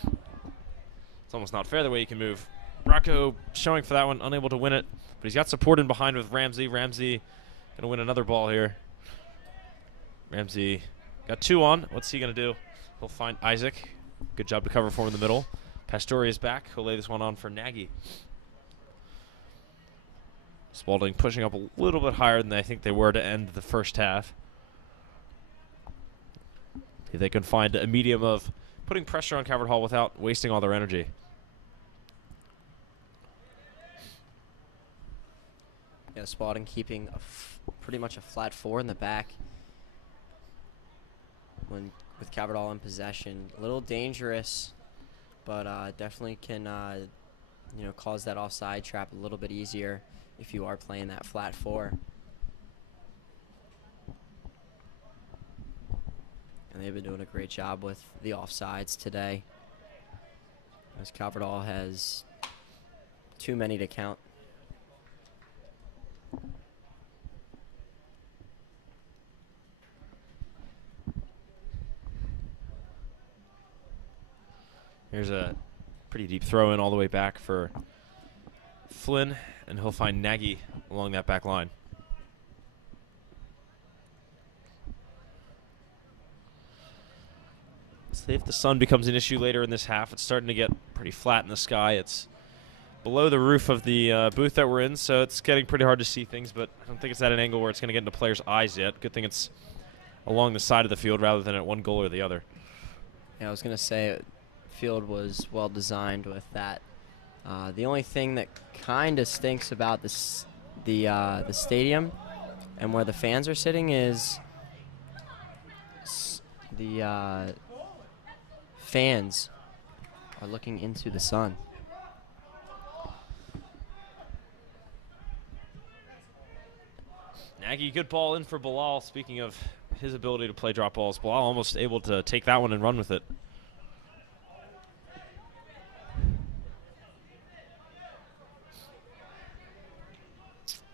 It's almost not fair the way he can move. Rocco showing for that one, unable to win it. But he's got support in behind with Ramsey. Ramsey going to win another ball here. Ramsey got 2 on. What's he going to do? He'll find Isaac. Good job to cover for him in the middle. Pastore is back. He'll lay this one on for Nagy. Spalding pushing up a little bit higher than I think they were to end the first half. See if they can find a medium of putting pressure on Calvert Hall without wasting all their energy. Yeah, Spalding keeping pretty much a flat 4 in the back. When with Calvert Hall in possession, a little dangerous, but definitely can cause that offside trap a little bit easier if you are playing that flat 4. And they've been doing a great job with the offsides today, as Calvert Hall has too many to count. Here's a pretty deep throw in all the way back for Flynn, and he'll find Nagy along that back line. So if the sun becomes an issue later in this half, it's starting to get pretty flat in the sky. It's below the roof of the booth that we're in, so it's getting pretty hard to see things, but I don't think it's at an angle where it's going to get into players' eyes yet. Good thing it's along the side of the field rather than at one goal or the other. Yeah, I was going to say field was well designed with that. The only thing that kind of stinks about this, the stadium and where the fans are sitting is the fans are looking into the sun. Nagy, good ball in for Bilal. Speaking of his ability to play drop balls, Bilal almost able to take that one and run with it.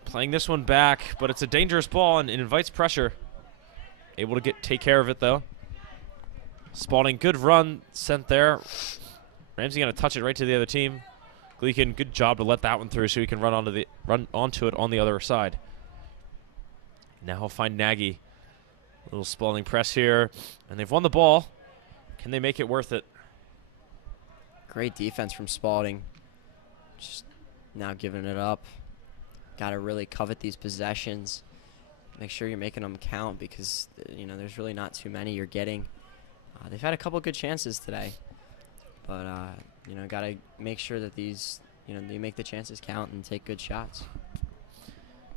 Playing this one back, but it's a dangerous ball and it invites pressure. Able to take care of it though. Spalding, good run sent there. Ramsey gonna touch it right to the other team. Gleekin, good job to let that one through so he can run onto it on the other side. Now he'll find Nagy. Little Spalding press here, and they've won the ball. Can they make it worth it? Great defense from Spalding. Just now giving it up. Got to really covet these possessions. Make sure you're making them count because, there's really not too many you're getting. They've had a couple good chances today. But, got to make sure that these, you make the chances count and take good shots.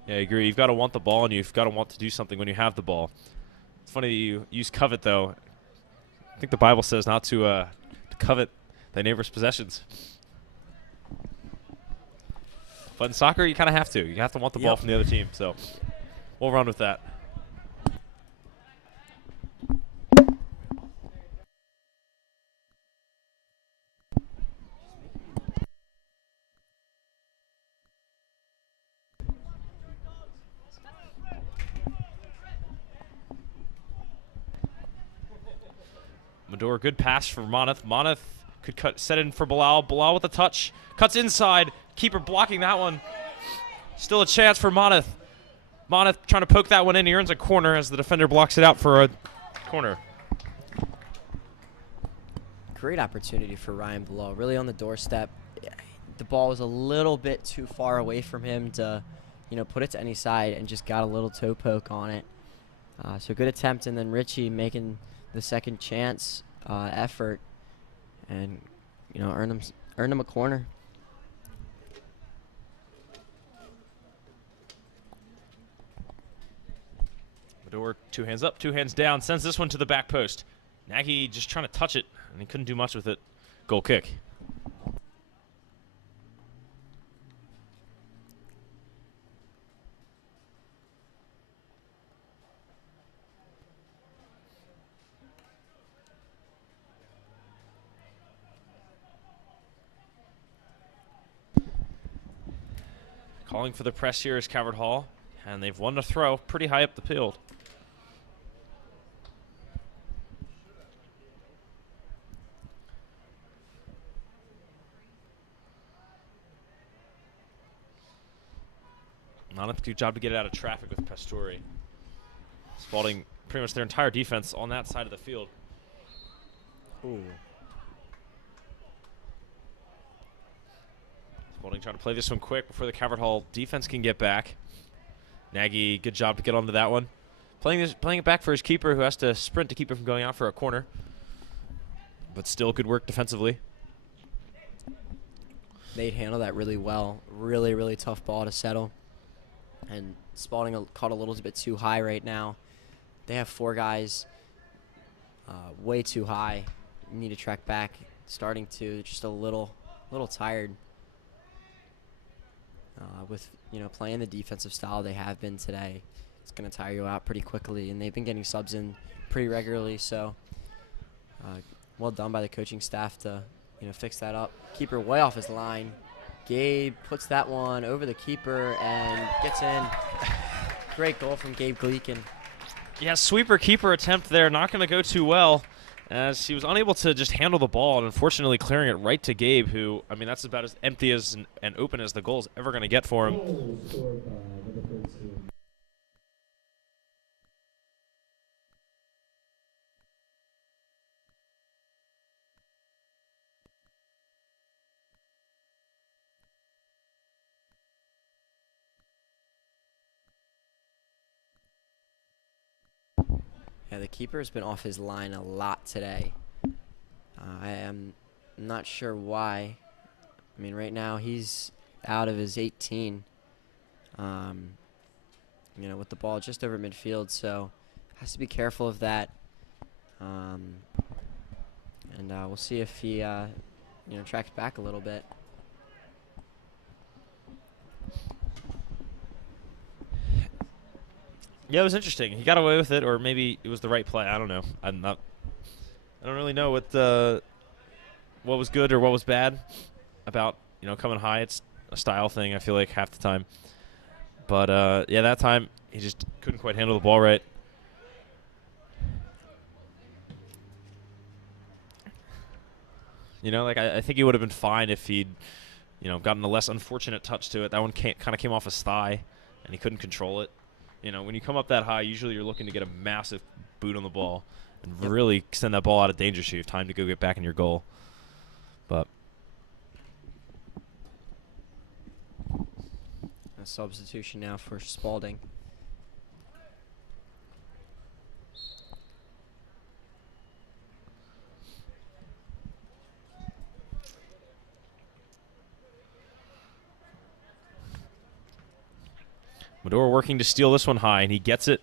Yeah, I agree. You've got to want the ball and you've got to want to do something when you have the ball. It's funny that you use covet, though. I think the Bible says not to covet thy neighbor's possessions. But in soccer, you kind of have to. You have to want the ball from the other team. So we'll run with that. Medor, good pass for Moneth. Moneth could set in for Bilal. Bilal with a touch. Cuts inside. Keeper blocking that one. Still a chance for Moneth. Moneth trying to poke that one in. He earns a corner as the defender blocks it out for a corner. Great opportunity for Ryan Bilal. Really on the doorstep. The ball was a little bit too far away from him to, put it to any side, and just got a little toe poke on it. So good attempt, and then Richie making the second chance effort, and earned him a corner. Medor, 2 hands up, 2 hands down, sends this one to the back post. Nagy just trying to touch it, and he couldn't do much with it. Goal kick. Calling for the press here is Calvert Hall, and they've won the throw pretty high up the field. Not a good job to get it out of traffic with Pastore. Spalding pretty much their entire defense on that side of the field. Ooh. Spalding trying to play this one quick before the Calvert Hall defense can get back. Nagy, good job to get onto that one. Playing it back for his keeper, who has to sprint to keep it from going out for a corner. But still good work defensively. They'd handle that really well. Really, really tough ball to settle. And Spalding caught a little bit too high right now. They have 4 guys way too high. Need to track back. Starting to just a little tired with playing the defensive style they have been today. It's going to tire you out pretty quickly, and they've been getting subs in pretty regularly. So well done by the coaching staff to fix that up. Keeper way off his line. Gabe puts that one over the keeper and gets in. Great goal from Gabe Gleekin. Yeah, sweeper keeper attempt there, not going to go too well, as he was unable to just handle the ball, and unfortunately clearing it right to Gabe, who, I mean, that's about as empty as and open as the goal is ever going to get for him. Yeah, the keeper's been off his line a lot today. I am not sure why. I mean, right now he's out of his 18. With the ball just over midfield, so has to be careful of that. And we'll see if he, tracks back a little bit. Yeah, it was interesting. He got away with it, or maybe it was the right play. I don't know. I don't really know what was good or what was bad about coming high. It's a style thing, I feel like, half the time. But yeah, that time he just couldn't quite handle the ball right. I think he would have been fine if he'd gotten a less unfortunate touch to it. That one kind of came off his thigh, and he couldn't control it. When you come up that high, usually you're looking to get a massive boot on the ball and really send that ball out of danger so you have time to go get back in your goal. But a substitution now for Spalding. Medor working to steal this one high, and he gets it.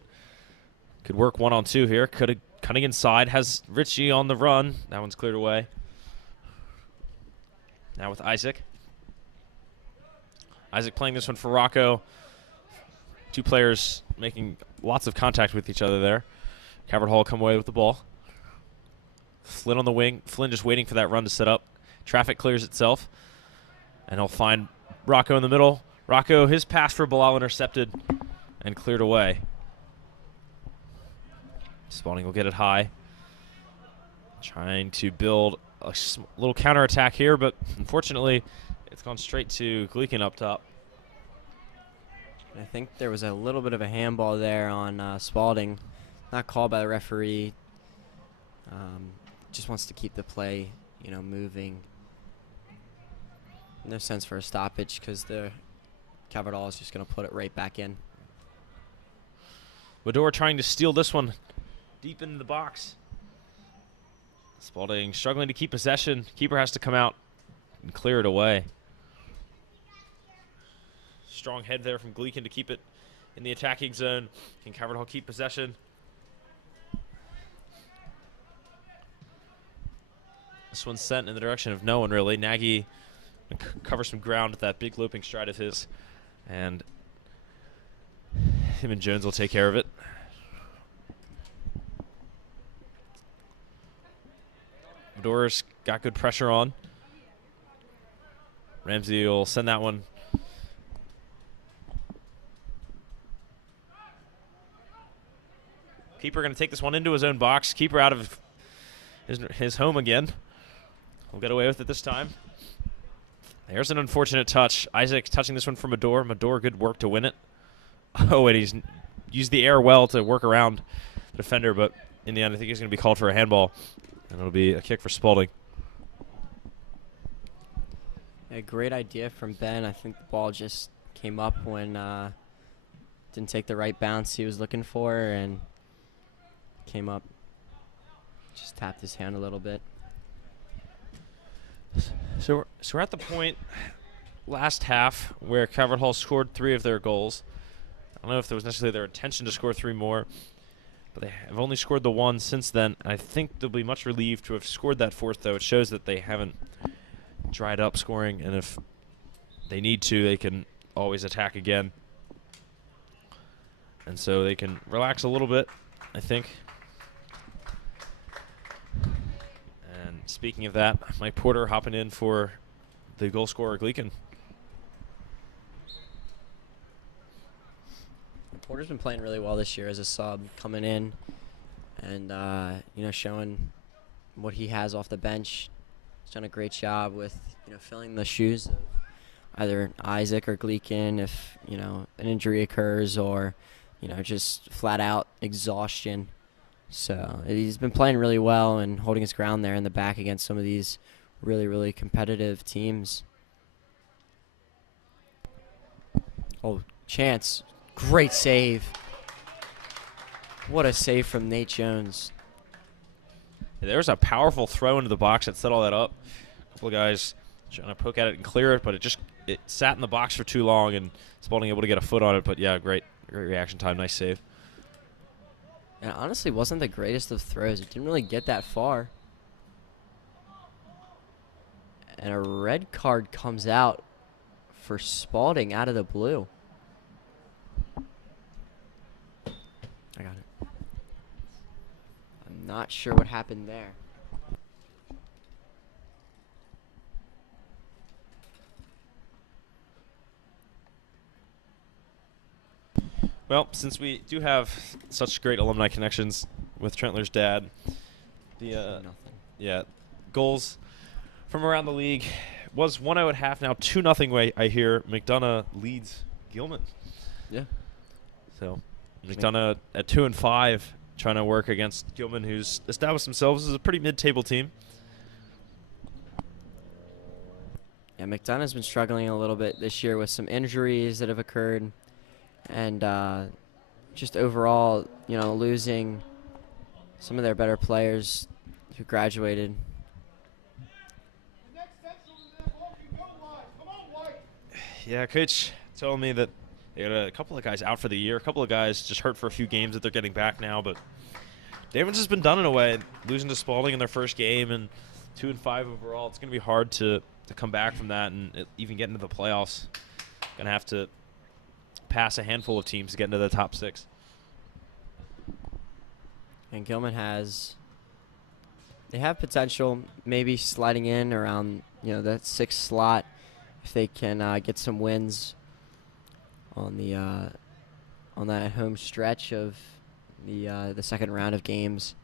Could work 1-on-2 here. Cutting inside, has Richie on the run. That one's cleared away. Now with Isaac. Isaac playing this one for Rocco. 2 players making lots of contact with each other there. Calvert Hall come away with the ball. Flynn on the wing. Flynn just waiting for that run to set up. Traffic clears itself. And he'll find Rocco in the middle. Rocco, his pass for Bilal intercepted and cleared away. Spalding will get it high. Trying to build a little counterattack here, but unfortunately, it's gone straight to Gleekin up top. I think there was a little bit of a handball there on Spalding. Not called by the referee. Just wants to keep the play, moving. No sense for a stoppage because the Cavardall is just going to put it right back in. Medor trying to steal this one deep into the box. Spalding struggling to keep possession. Keeper has to come out and clear it away. Strong head there from Gleekin to keep it in the attacking zone. Can Cavardall keep possession? This one's sent in the direction of no one, really. Nagy covers some ground with that big looping stride of his, and him and Jones will take care of it. Medor's got good pressure on. Ramsey will send that one. Keeper going to take this one into his own box. Keeper out of his home again. We'll get away with it this time. There's an unfortunate touch. Isaac touching this one from Medor. Medor, good work to win it. Oh, and he's used the air well to work around the defender, but in the end, I think he's going to be called for a handball, and it'll be a kick for Spalding. A great idea from Ben. I think the ball just came up when didn't take the right bounce he was looking for, and came up, just tapped his hand a little bit. So we're at the point last half where Cavardall scored 3 of their goals. I don't know if it was necessarily their intention to score 3 more, but they have only scored the 1 since then. And I think they'll be much relieved to have scored that 4th, though. It shows that they haven't dried up scoring, and if they need to, they can always attack again. And so they can relax a little bit, I think. And speaking of that, Mike Porter hopping in for the goal scorer, Gleekin. Porter's been playing really well this year as a sub, coming in and showing what he has off the bench. He's done a great job with filling the shoes of either Isaac or Gleekin if an injury occurs or just flat out exhaustion. So he's been playing really well and holding his ground there in the back against some of these really, really competitive teams. Oh, chance. Great save. What a save from Nate Jones. There was a powerful throw into the box that set all that up. A couple of guys trying to poke at it and clear it, but it sat in the box for too long, and Spalding able to get a foot on it. But yeah, great reaction time. Nice save. And it honestly wasn't the greatest of throws. It didn't really get that far. And a red card comes out for Spalding out of the blue. I got it. I'm not sure what happened there. Well, since we do have such great alumni connections with Trentler's dad, goals from around the league was 1-0 at half, now 2-0 way. I hear McDonough leads Gilman. Yeah. So McDonough at 2-5, trying to work against Gilman, who's established themselves as a pretty mid-table team. Yeah, McDonough's been struggling a little bit this year with some injuries that have occurred, and just overall, losing some of their better players who graduated. Yeah, Coach told me that they had a couple of guys out for the year, a couple of guys just hurt for a few games that they're getting back now, but damage has been done in a way. Losing to Spalding in their first game and 2-5 overall, it's going to be hard to come back from that and even get into the playoffs. Going to have to pass a handful of teams to get into the top 6. And Gilman they have potential, maybe sliding in around that 6th slot if they can get some wins on that home stretch of the second round of games.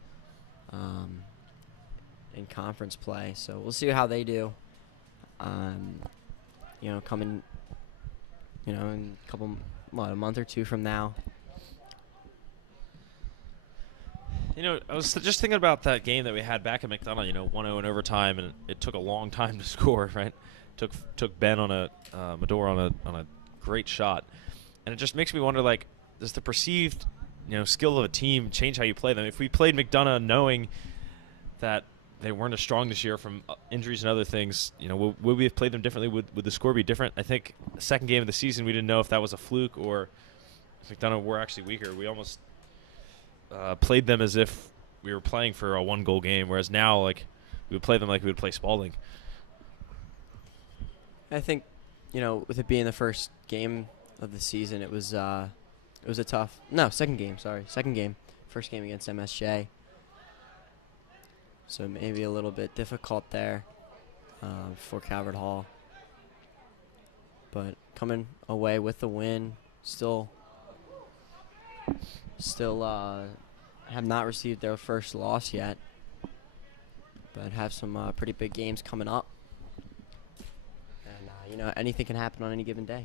in conference play. So we'll see how they do. Coming, in a month or two from now. I was just thinking about that game that we had back at McDonough, 1-0 in overtime, and it took a long time to score, right? Took Ben on a Medor on a great shot, and it just makes me wonder, like, does the perceived skill of a team change how you play them? If we played McDonough knowing that they weren't as strong this year from injuries and other things, would we have played them differently? Would the score be different? I think the second game of the season, we didn't know if that was a fluke or if McDonough were actually weaker. We almost played them as if we were playing for a one-goal game, whereas now, like, we would play them like we would play Spalding. I think, with it being the first game of the season, it was a tough. No, second game. Sorry, second game. First game against MSJ. So maybe a little bit difficult there for Calvert Hall. But coming away with the win, still have not received their first loss yet, but have some pretty big games coming up. And, anything can happen on any given day.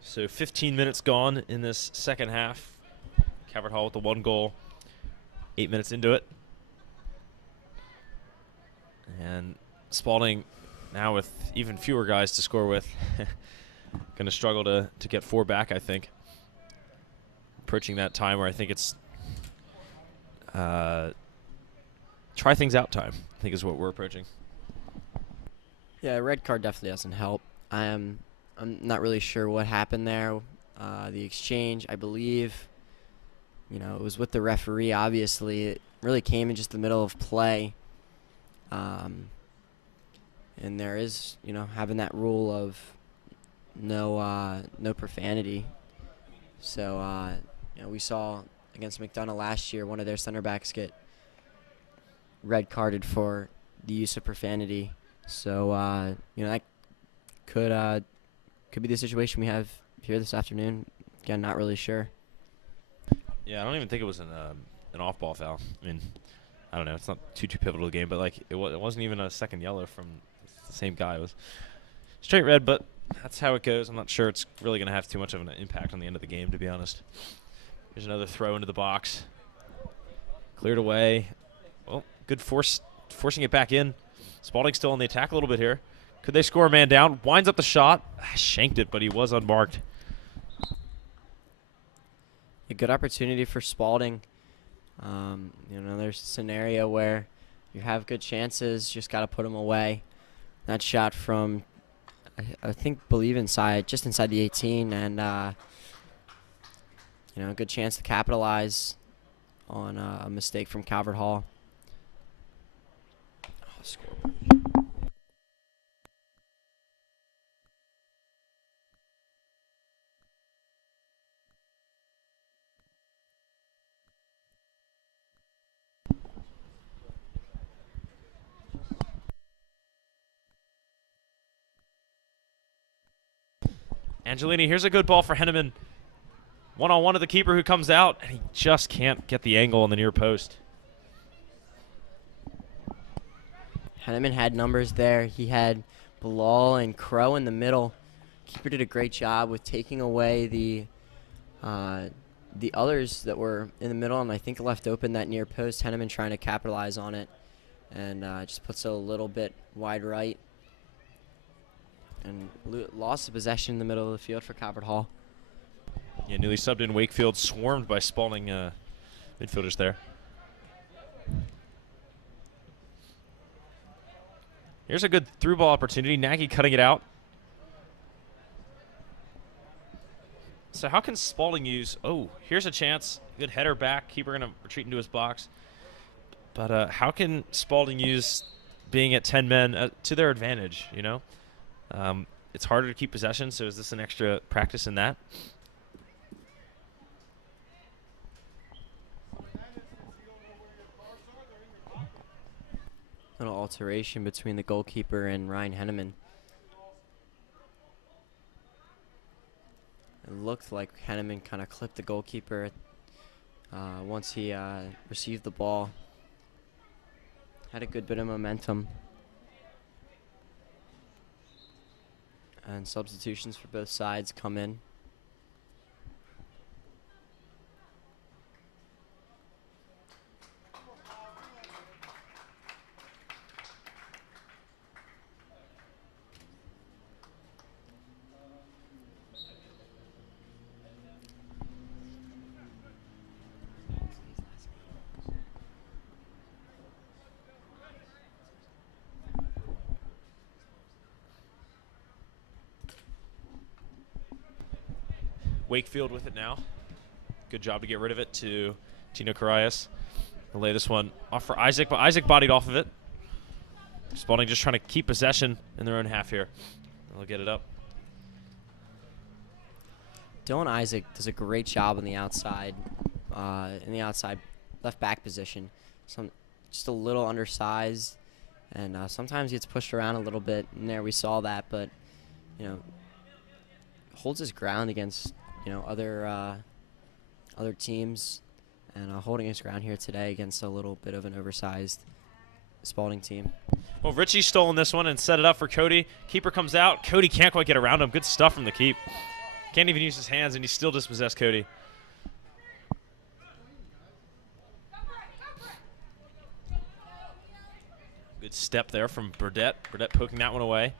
So 15 minutes gone in this second half. Calvert Hall with the 1 goal. 8 minutes into it. And Spalding now with even fewer guys to score with. Going to struggle to get 4 back, I think. Approaching that time where I think it's try things out time, I think is what we're approaching. Yeah, red card definitely doesn't help. I'm not really sure what happened there. The exchange, I believe, it was with the referee, obviously. It really came in just the middle of play. And there is, having that rule of no profanity. So, we saw against McDonough last year, one of their center backs get red carded for the use of profanity. So, that could be the situation we have here this afternoon. Again, not really sure. Yeah, I don't even think it was an off-ball foul. I mean, I don't know. It's not too pivotal game, but like it wasn't even a second yellow from the same guy. It was straight red, but that's how it goes. I'm not sure it's really going to have too much of an impact on the end of the game, to be honest. There's another throw into the box. Cleared away. Well, good forcing it back in. Spalding still on the attack a little bit here. Could they score a man down? Winds up the shot. Shanked it, but he was unmarked. A good opportunity for Spalding. There's a scenario where you have good chances, just got to put them away. That shot from, believe just inside the 18, and a good chance to capitalize on a mistake from Calvert Hall. Score. Angelini, here's a good ball for Henneman. One-on-one to the keeper who comes out, and he just can't get the angle on the near post. Henneman had numbers there. He had Bilal and Crow in the middle. Keeper did a great job with taking away the others that were in the middle, and I think left open that near post. Henneman trying to capitalize on it, and just puts it a little bit wide right. And lost the possession in the middle of the field for Calvert Hall. Yeah, newly subbed in Wakefield, swarmed by Spalding midfielders there. Here's a good through ball opportunity. Nagy cutting it out. So how can Spalding use... Oh, here's a chance. Good header back. Keeper going to retreat into his box. But how can Spalding use being at 10 men to their advantage, It's harder to keep possession, so is this an extra practice in that? Little alteration between the goalkeeper and Ryan Henneman. It looked like Henneman kind of clipped the goalkeeper once he received the ball. Had a good bit of momentum. And substitutions for both sides come in. Wakefield with it now. Good job to get rid of it to Tino Carias. He'll lay this one off for Isaac, but Isaac bodied off of it. Spalding just trying to keep possession in their own half here. They'll get it up. Dylan Isaac does a great job on the outside, in the outside left back position. Just a little undersized, and sometimes he gets pushed around a little bit. And there we saw that, but holds his ground against other teams, and holding his ground here today against a little bit of an oversized Spalding team. Well, Richie's stolen this one and set it up for Cody. Keeper comes out. Cody can't quite get around him. Good stuff from the keep. Can't even use his hands, and he still dispossessed Cody. Good step there from Burdett. Burdett poking that one away,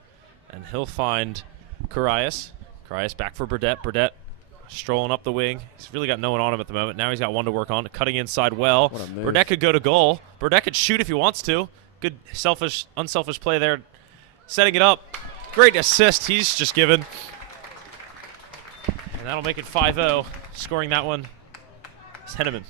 and he'll find Carias. Carias back for Burdett. Burdett strolling up the wing. He's really got no one on him at the moment. Now he's got one to work on. Cutting inside well. What a move. Burdett could go to goal. Burdett could shoot if he wants to. Good unselfish play there. Setting it up. Great assist he's just given. And that'll make it 5-0. Scoring that one is Henneman.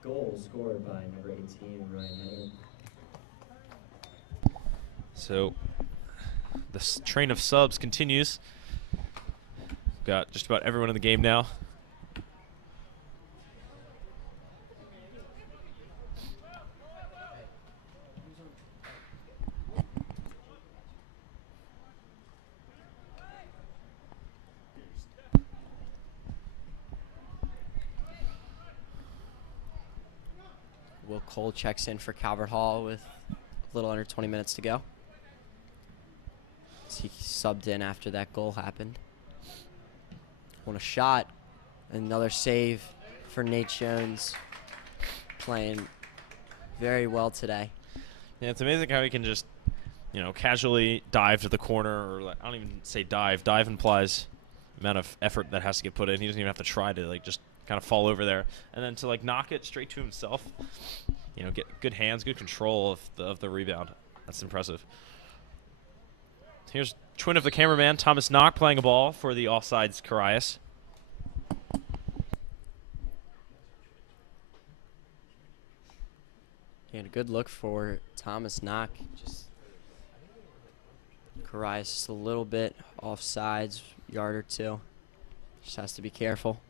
Goal scored by number 18, Ryan Henneman. So this train of subs continues. Got just about everyone in the game now. Will Cole checks in for Calvert Hall with a little under 20 minutes to go. He subbed in after that goal happened. Won a shot. Another save for Nate Jones. Playing very well today. Yeah, it's amazing how he can just, casually dive to the corner, or I don't even say dive. Dive implies the amount of effort that has to get put in. He doesn't even have to try to just kind of fall over there, and then to knock it straight to himself. Get good hands, good control of the rebound. That's impressive. Here's twin of the cameraman, Thomas Knock, playing a ball for the offsides Carias. And a good look for Thomas Knock. Just Carias just a little bit offsides, yard or two. Just has to be careful.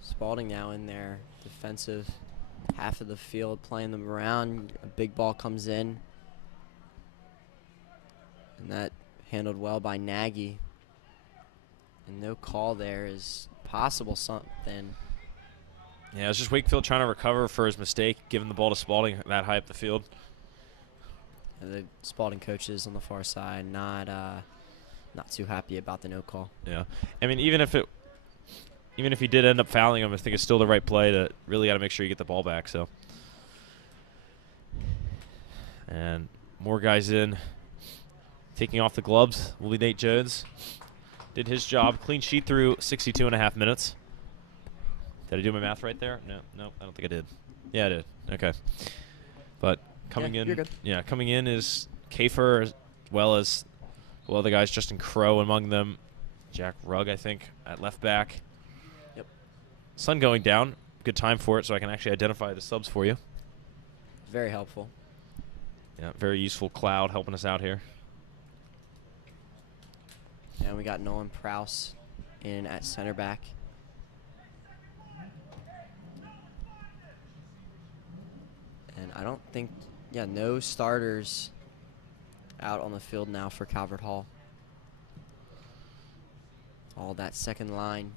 Spalding now in their defensive half of the field, playing them around. A big ball comes in, and that handled well by Nagy. And no call there is possible something. Yeah, it's just Wakefield trying to recover for his mistake, giving the ball to Spalding that high up the field. And the Spalding coaches on the far side not too happy about the no call. Yeah, I mean, even if he did end up fouling him, I think it's still the right play to really got to make sure you get the ball back. So, and more guys in, taking off the gloves will be Nate Jones. Did his job, clean sheet through 62.5 minutes. Did I do my math right there? No, I don't think I did. Yeah, I did. Okay, but coming in, you're good. yeah, coming in is Kafer as well as Well, the guys, Justin Crow among them. Jack Rugg, I think, at left back. Yep. Sun going down. Good time for it, so I can actually identify the subs for you. Very helpful. Yeah, very useful cloud helping us out here. And we got Nolan Prouse in at center back. And I don't think, no starters out on the field now for Calvert Hall. All that second line.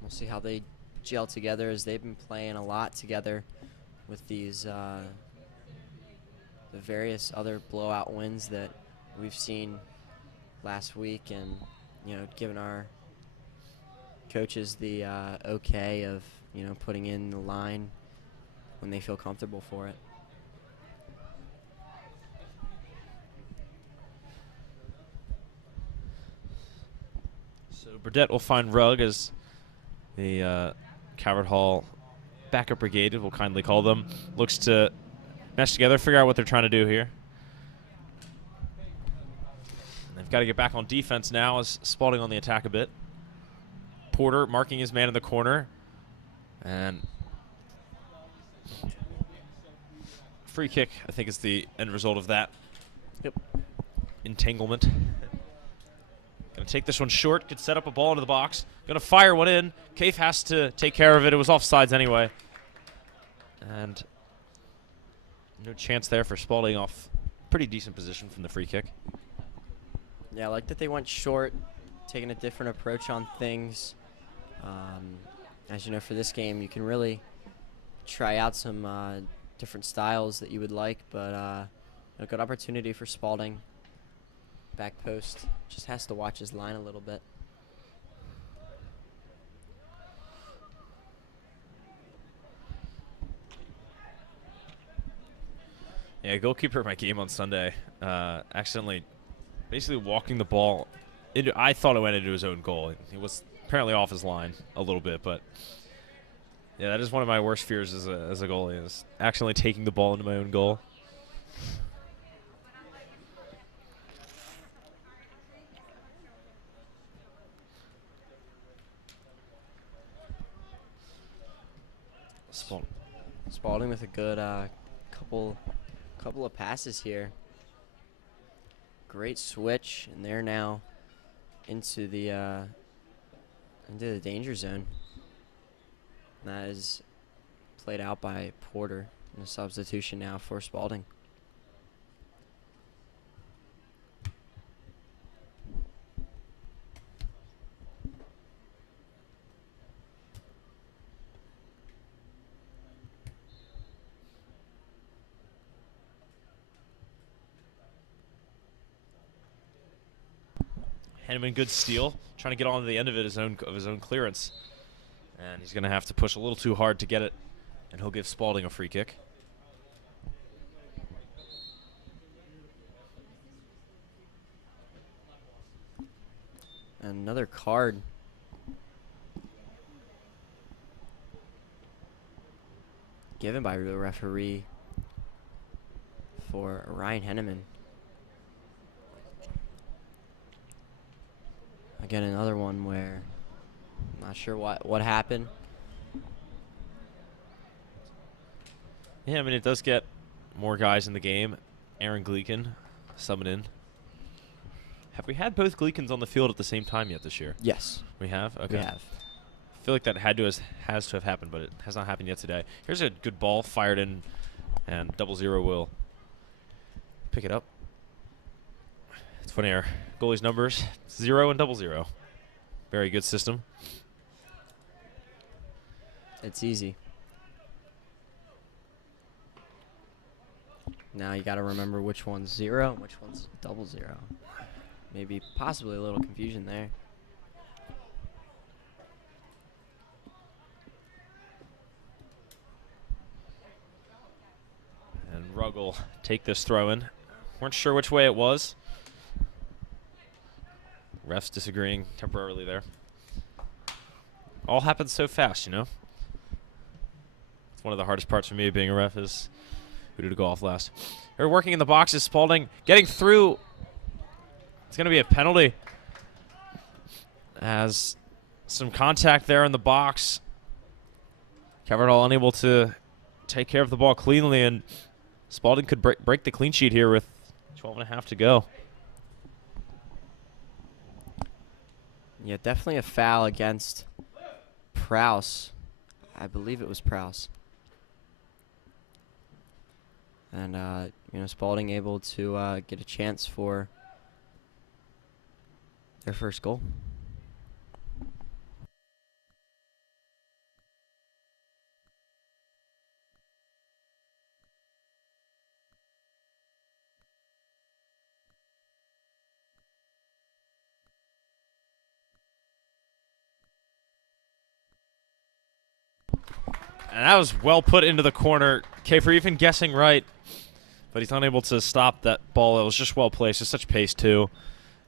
We'll see how they gel together, as they've been playing a lot together with these the various other blowout wins that we've seen last week, and given our coaches the okay of putting in the line when they feel comfortable for it. So Burdett will find Rugg as the Calvert Hall backup brigade, we'll kindly call them. Looks to mesh together, figure out what they're trying to do here. They've got to get back on defense now as Spalding on the attack a bit. Porter marking his man in the corner. And free kick, I think, is the end result of that. Yep. Entanglement. Gonna take this one short, could set up a ball into the box. Gonna fire one in. Cave has to take care of it. It was offsides anyway. And no chance there for Spalding off pretty decent position from the free kick. Yeah, I like that they went short, taking a different approach on things. As you know, for this game, you can really try out some different styles that you would like, but a good opportunity for Spalding. Back post, just has to watch his line a little bit. Yeah, goalkeeper of my game on Sunday accidentally basically walking the ball. I thought it went into his own goal. He was apparently off his line a little bit, but yeah, that is one of my worst fears as a goalie, is accidentally taking the ball into my own goal. Spalding with a good couple of passes here. Great switch, and they're now into the danger zone. And that is played out by Porter, and a substitution now for Spalding. Henneman, good steal, trying to get on to the end of it, his own clearance, and he's going to have to push a little too hard to get it, and he'll give Spalding a free kick. Another card. Given by the referee for Ryan Henneman. Again, another one where I'm not sure what happened. Yeah, I mean, it does get more guys in the game. Aaron Gleekin subbing in. Have we had both Gleekins on the field at the same time yet this year? Yes. We have? Okay. We have. I feel like that has to have happened, but it has not happened yet today. Here's a good ball fired in, and 00 will pick it up. It's funny, our goalie's numbers, 0 and 00. Very good system. It's easy. Now you got to remember which one's 0 and which one's 00. Maybe possibly a little confusion there. And Rugg will take this throw in. Weren't sure which way it was. Refs disagreeing temporarily there. All happens so fast, you know. one of the hardest parts for me being a ref is who to go off last. They're working in the boxes. Spalding getting through. It's going to be a penalty. As some contact there in the box. Caverdall unable to take care of the ball cleanly, and Spalding could break the clean sheet here with 12.5 to go. Yeah, definitely a foul against Prowse. I believe it was Prowse. And, Spalding able to get a chance for their first goal. And that was well put into the corner. Kafer even guessing right, but he's unable to stop that ball. It was just well placed. Just such pace, too.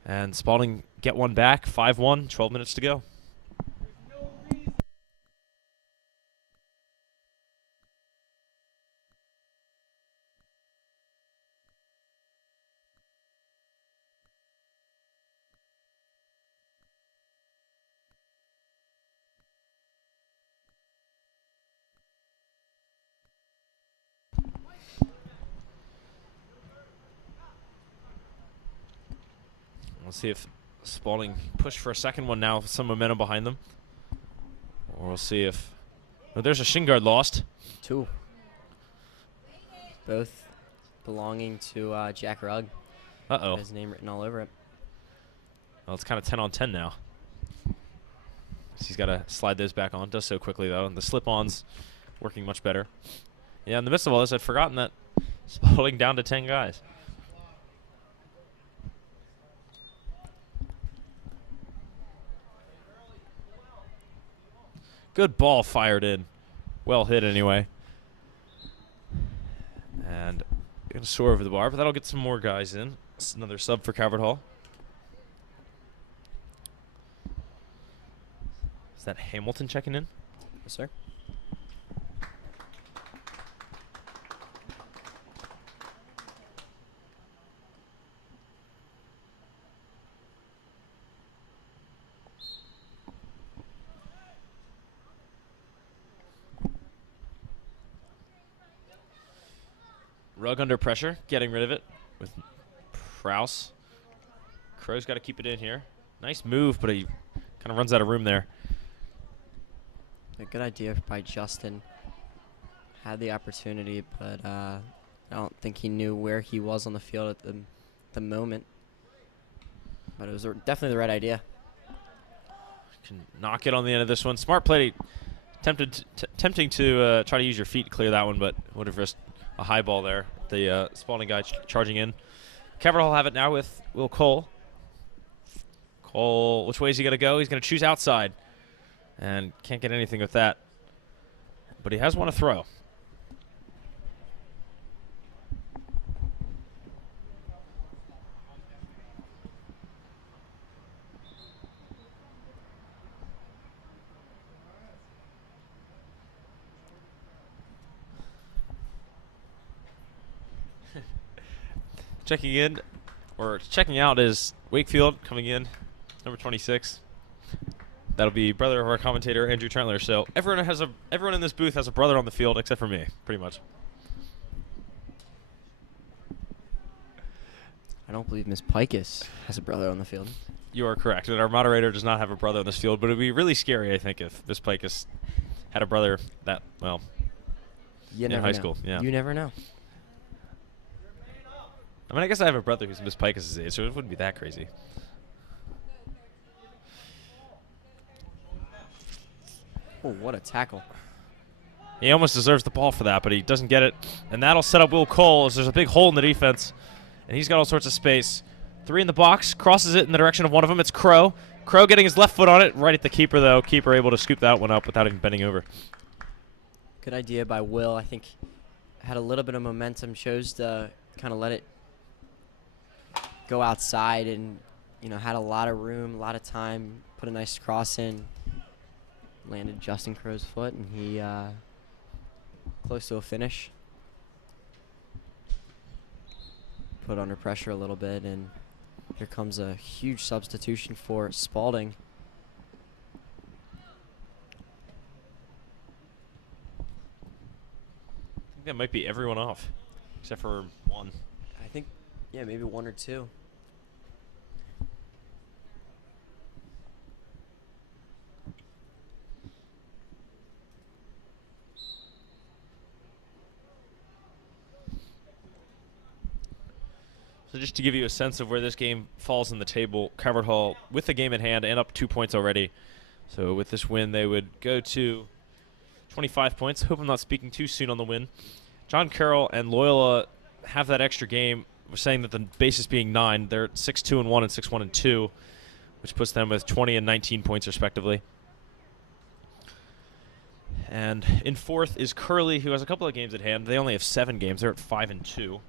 And Spalding get one back, 5-1, 12 minutes to go. We'll see if Spalding push for a second one now with some momentum behind them. Or we'll see if... Oh, there's a shin guard lost. 2. Both belonging to Jack Rugg. Uh-oh. His name written all over it. Well, it's kind of 10 on 10 now. So he's got to slide those back on. Does so quickly, though. And the slip-ons working much better. Yeah, in the midst of all this, I'd forgotten that Spalding down to 10 guys. Good ball fired in. Well hit anyway. And going to soar over the bar, but that'll get some more guys in. It's another sub for Caverdall. Is that Hamilton checking in? Yes, sir. Rugg under pressure, getting rid of it with Prowse. Crow's got to keep it in here. Nice move, but he kind of runs out of room there. A good idea by Justin. Had the opportunity, but I don't think he knew where he was on the field at the moment. But it was definitely the right idea. Can knock it on the end of this one. Smart play. Tempting to try to use your feet to clear that one, but would have risked a high ball there. The Spalding guy charging in. Caverdall have it now with Will Cole. Cole, which way is he going to go? He's going to choose outside. And can't get anything with that. But he has one to throw. Checking in, or checking out is Wakefield coming in, number 26. That'll be brother of our commentator, Andrew Trentler. So everyone in this booth has a brother on the field except for me, pretty much. I don't believe Miss Pikus has a brother on the field. You are correct. And our moderator does not have a brother on this field, but it would be really scary, I think, if Miss Pikus had a brother that, well, in high school. Yeah. You never know. I mean, I guess I have a brother who's Miss Pikus' age, so it wouldn't be that crazy. Oh, what a tackle. He almost deserves the ball for that, but he doesn't get it. And that'll set up Will Cole as there's a big hole in the defense. And he's got all sorts of space. 3 in the box, crosses it in the direction of one of them. It's Crow. Crow getting his left foot on it, right at the keeper, though. Keeper able to scoop that one up without even bending over. Good idea by Will. I think had a little bit of momentum, chose to kind of let it go outside and, had a lot of room, a lot of time, put a nice cross in. Landed Justin Crow's foot, and he close to a finish. Put under pressure a little bit, and here comes a huge substitution for Spalding. I think that might be everyone off, except for one. I think, yeah, maybe one or two. So just to give you a sense of where this game falls in the table, Calvert Hall with the game at hand and up 2 points already. So with this win, they would go to 25 points. Hope I'm not speaking too soon on the win. John Carroll and Loyola have that extra game. We're saying that the basis being 9. They're 6-2-1 and 6-1-2, which puts them with 20 and 19 points respectively. And in fourth is Curley, who has a couple of games at hand. They only have 7 games. They're at 5-2.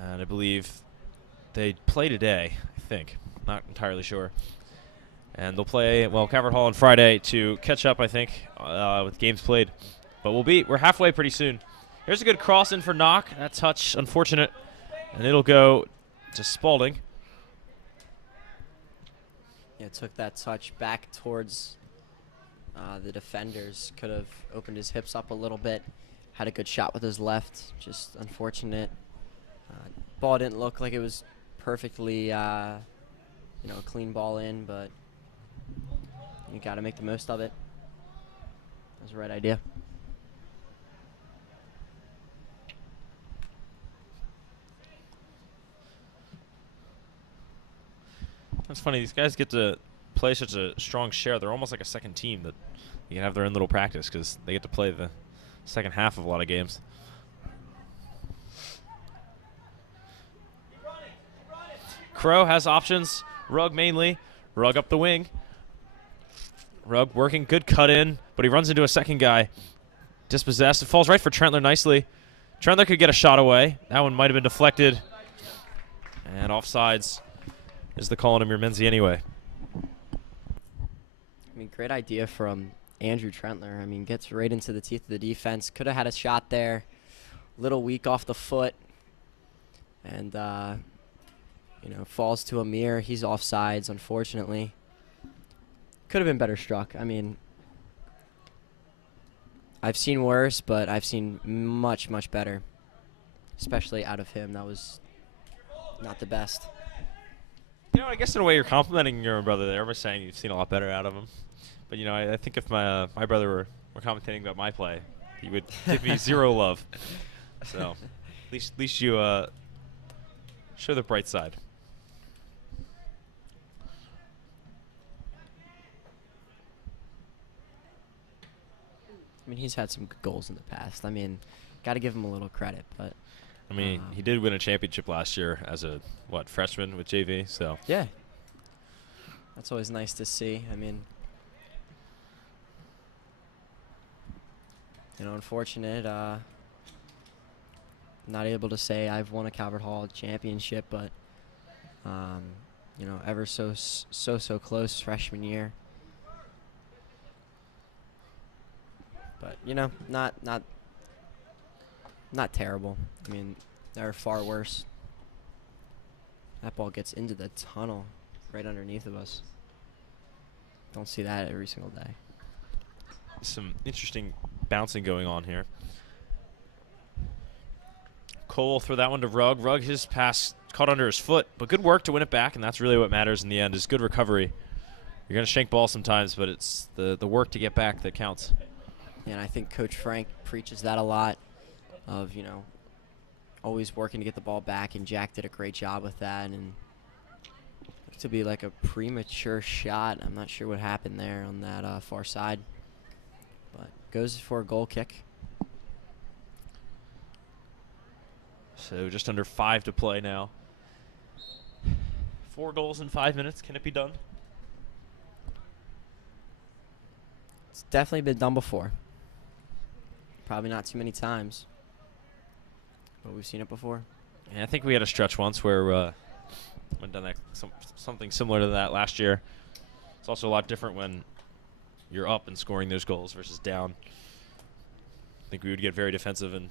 And I believe they play today, I think. Not entirely sure. And they'll play, well, Calvert Hall on Friday to catch up, I think, with games played. But we're halfway pretty soon. Here's a good cross in for Knock. That touch, unfortunate. And it'll go to Spalding. Yeah, took that touch back towards the defenders. Could have opened his hips up a little bit. Had a good shot with his left. Just unfortunate. Ball didn't look like it was perfectly, a clean ball in, but you got to make the most of it. That was the right idea. That's funny. These guys get to play such a strong share. They're almost like a second team that you can have their own little practice because they get to play the second half of a lot of games. Crow has options. Rugg mainly. Rugg up the wing. Rugg working. Good cut in, but he runs into a second guy. Dispossessed. It falls right for Trentler nicely. Trentler could get a shot away. That one might have been deflected. And offsides is the call on Amir Menzi anyway. I mean, great idea from Andrew Trentler. I mean, gets right into the teeth of the defense. Could have had a shot there. Little weak off the foot. And, falls to Amir. He's offsides, unfortunately. Could have been better struck. I mean, I've seen worse, but I've seen much, much better. Especially out of him. That was not the best. I guess in a way you're complimenting your brother there by saying you've seen a lot better out of him. But, I think if my brother were commentating about my play, he would give me zero love. So at least you show the bright side. I mean, he's had some good goals in the past. I mean, got to give him a little credit, but I mean, he did win a championship last year as a freshman with JV. So yeah, that's always nice to see. I mean, unfortunate, not able to say I've won a Calvert Hall championship, but ever so close freshman year. But not terrible. I mean, there are far worse. That ball gets into the tunnel right underneath of us. Don't see that every single day. Some interesting bouncing going on here. Cole will throw that one to Rugg. Rugg, his pass caught under his foot, but good work to win it back, and that's really what matters in the end is good recovery. You're going to shank balls sometimes, but it's the work to get back that counts. And I think Coach Frank preaches that a lot of, always working to get the ball back, and Jack did a great job with that. And looked to be like a premature shot. I'm not sure what happened there on that far side. But goes for a goal kick. So just under 5 to play now. 4 goals in 5 minutes. Can it be done? It's definitely been done before. Probably not too many times, but we've seen it before. Yeah, I think we had a stretch once where went done something similar to that last year. It's also a lot different when you're up and scoring those goals versus down. I think we would get very defensive and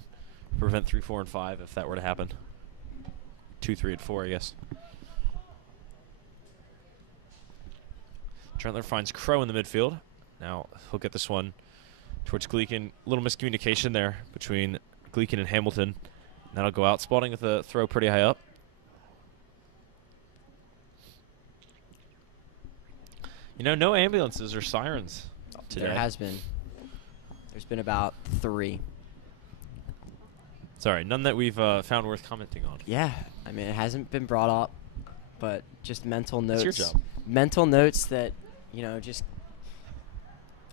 prevent 3, 4, and 5 if that were to happen. 2, 3, and 4, I guess. Trentler finds Crow in the midfield. Now he'll get this one towards Gleekin. A little miscommunication there between Gleekin and Hamilton. That'll go out. Spalding with a throw pretty high up. You know, no ambulances or sirens today. There has been. There's been about 3. Sorry, none that we've found worth commenting on. Yeah, I mean, it hasn't been brought up, but just mental notes. It's your job. Mental notes that, just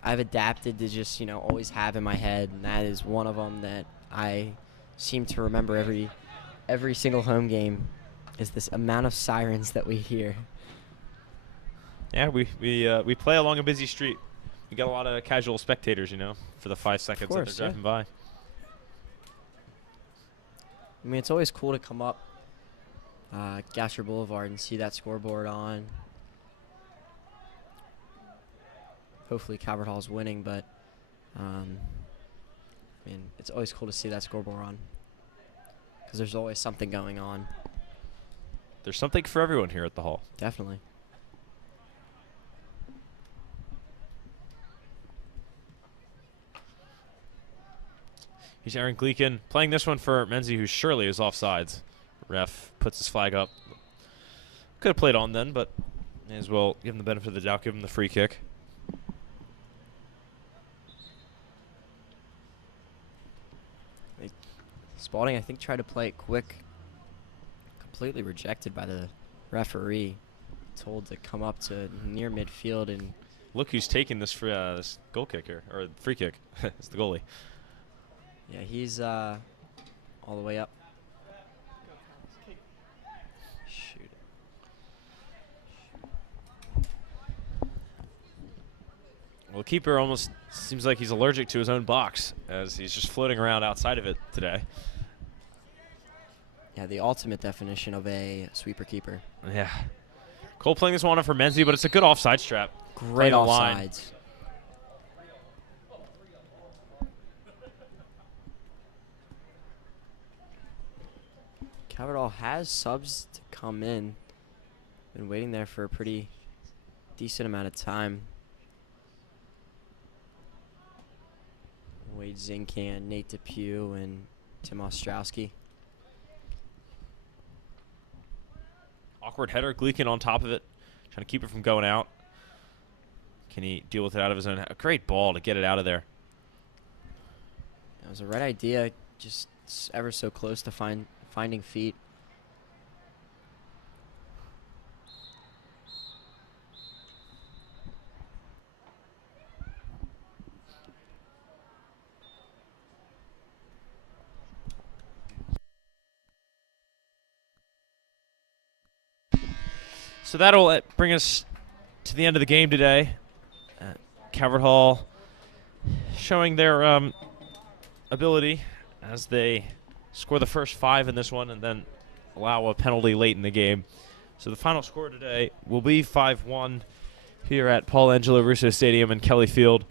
I've adapted to just, always have in my head, and that is one of them that I seem to remember every single home game is this amount of sirens that we hear. Yeah, we play along a busy street. We got a lot of casual spectators, for the 5 seconds that they're driving by. I mean, it's always cool to come up Gasser Boulevard and see that scoreboard on. Hopefully Calvert Hall's winning, but it's always cool to see that scoreboard on because there's always something going on. There's something for everyone here at the Hall. Definitely. Here's Aaron Gleekin playing this one for Menzie, who surely is offsides. Ref puts his flag up. Could have played on then, but may as well give him the benefit of the doubt, give him the free kick. Spalding, I think, tried to play it quick. Completely rejected by the referee. Told to come up to near midfield and look who's taking this this goal kick here, or free kick. It's the goalie. Yeah, he's all the way up. Shoot. Well, the keeper almost seems like he's allergic to his own box as he's just floating around outside of it today. Yeah, the ultimate definition of a sweeper keeper. Yeah. Cole playing this one for Menzie, but it's a good offside strap. Great offsides. Calvert Hall has subs to come in. Been waiting there for a pretty decent amount of time. Wade Zinkan, Nate Depew, and Tim Ostrowski. Awkward header, Gleekin on top of it, trying to keep it from going out. Can he deal with it out of his own? A great ball to get it out of there. It was the right idea, just ever so close to finding feet. So that'll bring us to the end of the game today. Calvert Hall showing their ability as they score the first 5 in this one and then allow a penalty late in the game. So the final score today will be 5-1 here at Paul Angelo Russo Stadium in Kelly Field.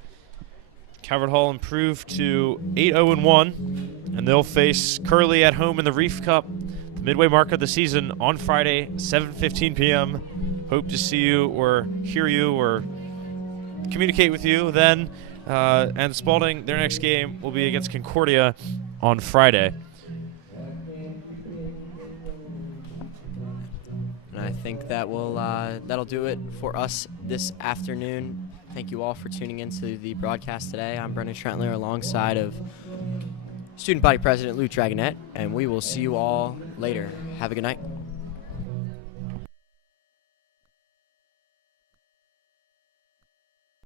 Calvert Hall improved to 8-0-1, and they'll face Curley at home in the Reef Cup, the midway mark of the season, on Friday, 7:15 p.m. Hope to see you or hear you or communicate with you then. And Spalding, their next game will be against Concordia on Friday. And I think that will that'll do it for us this afternoon. Thank you all for tuning into the broadcast today. I'm Brendan Trentler alongside of Student Body President Lou Dragonette, and we will see you all later. Have a good night.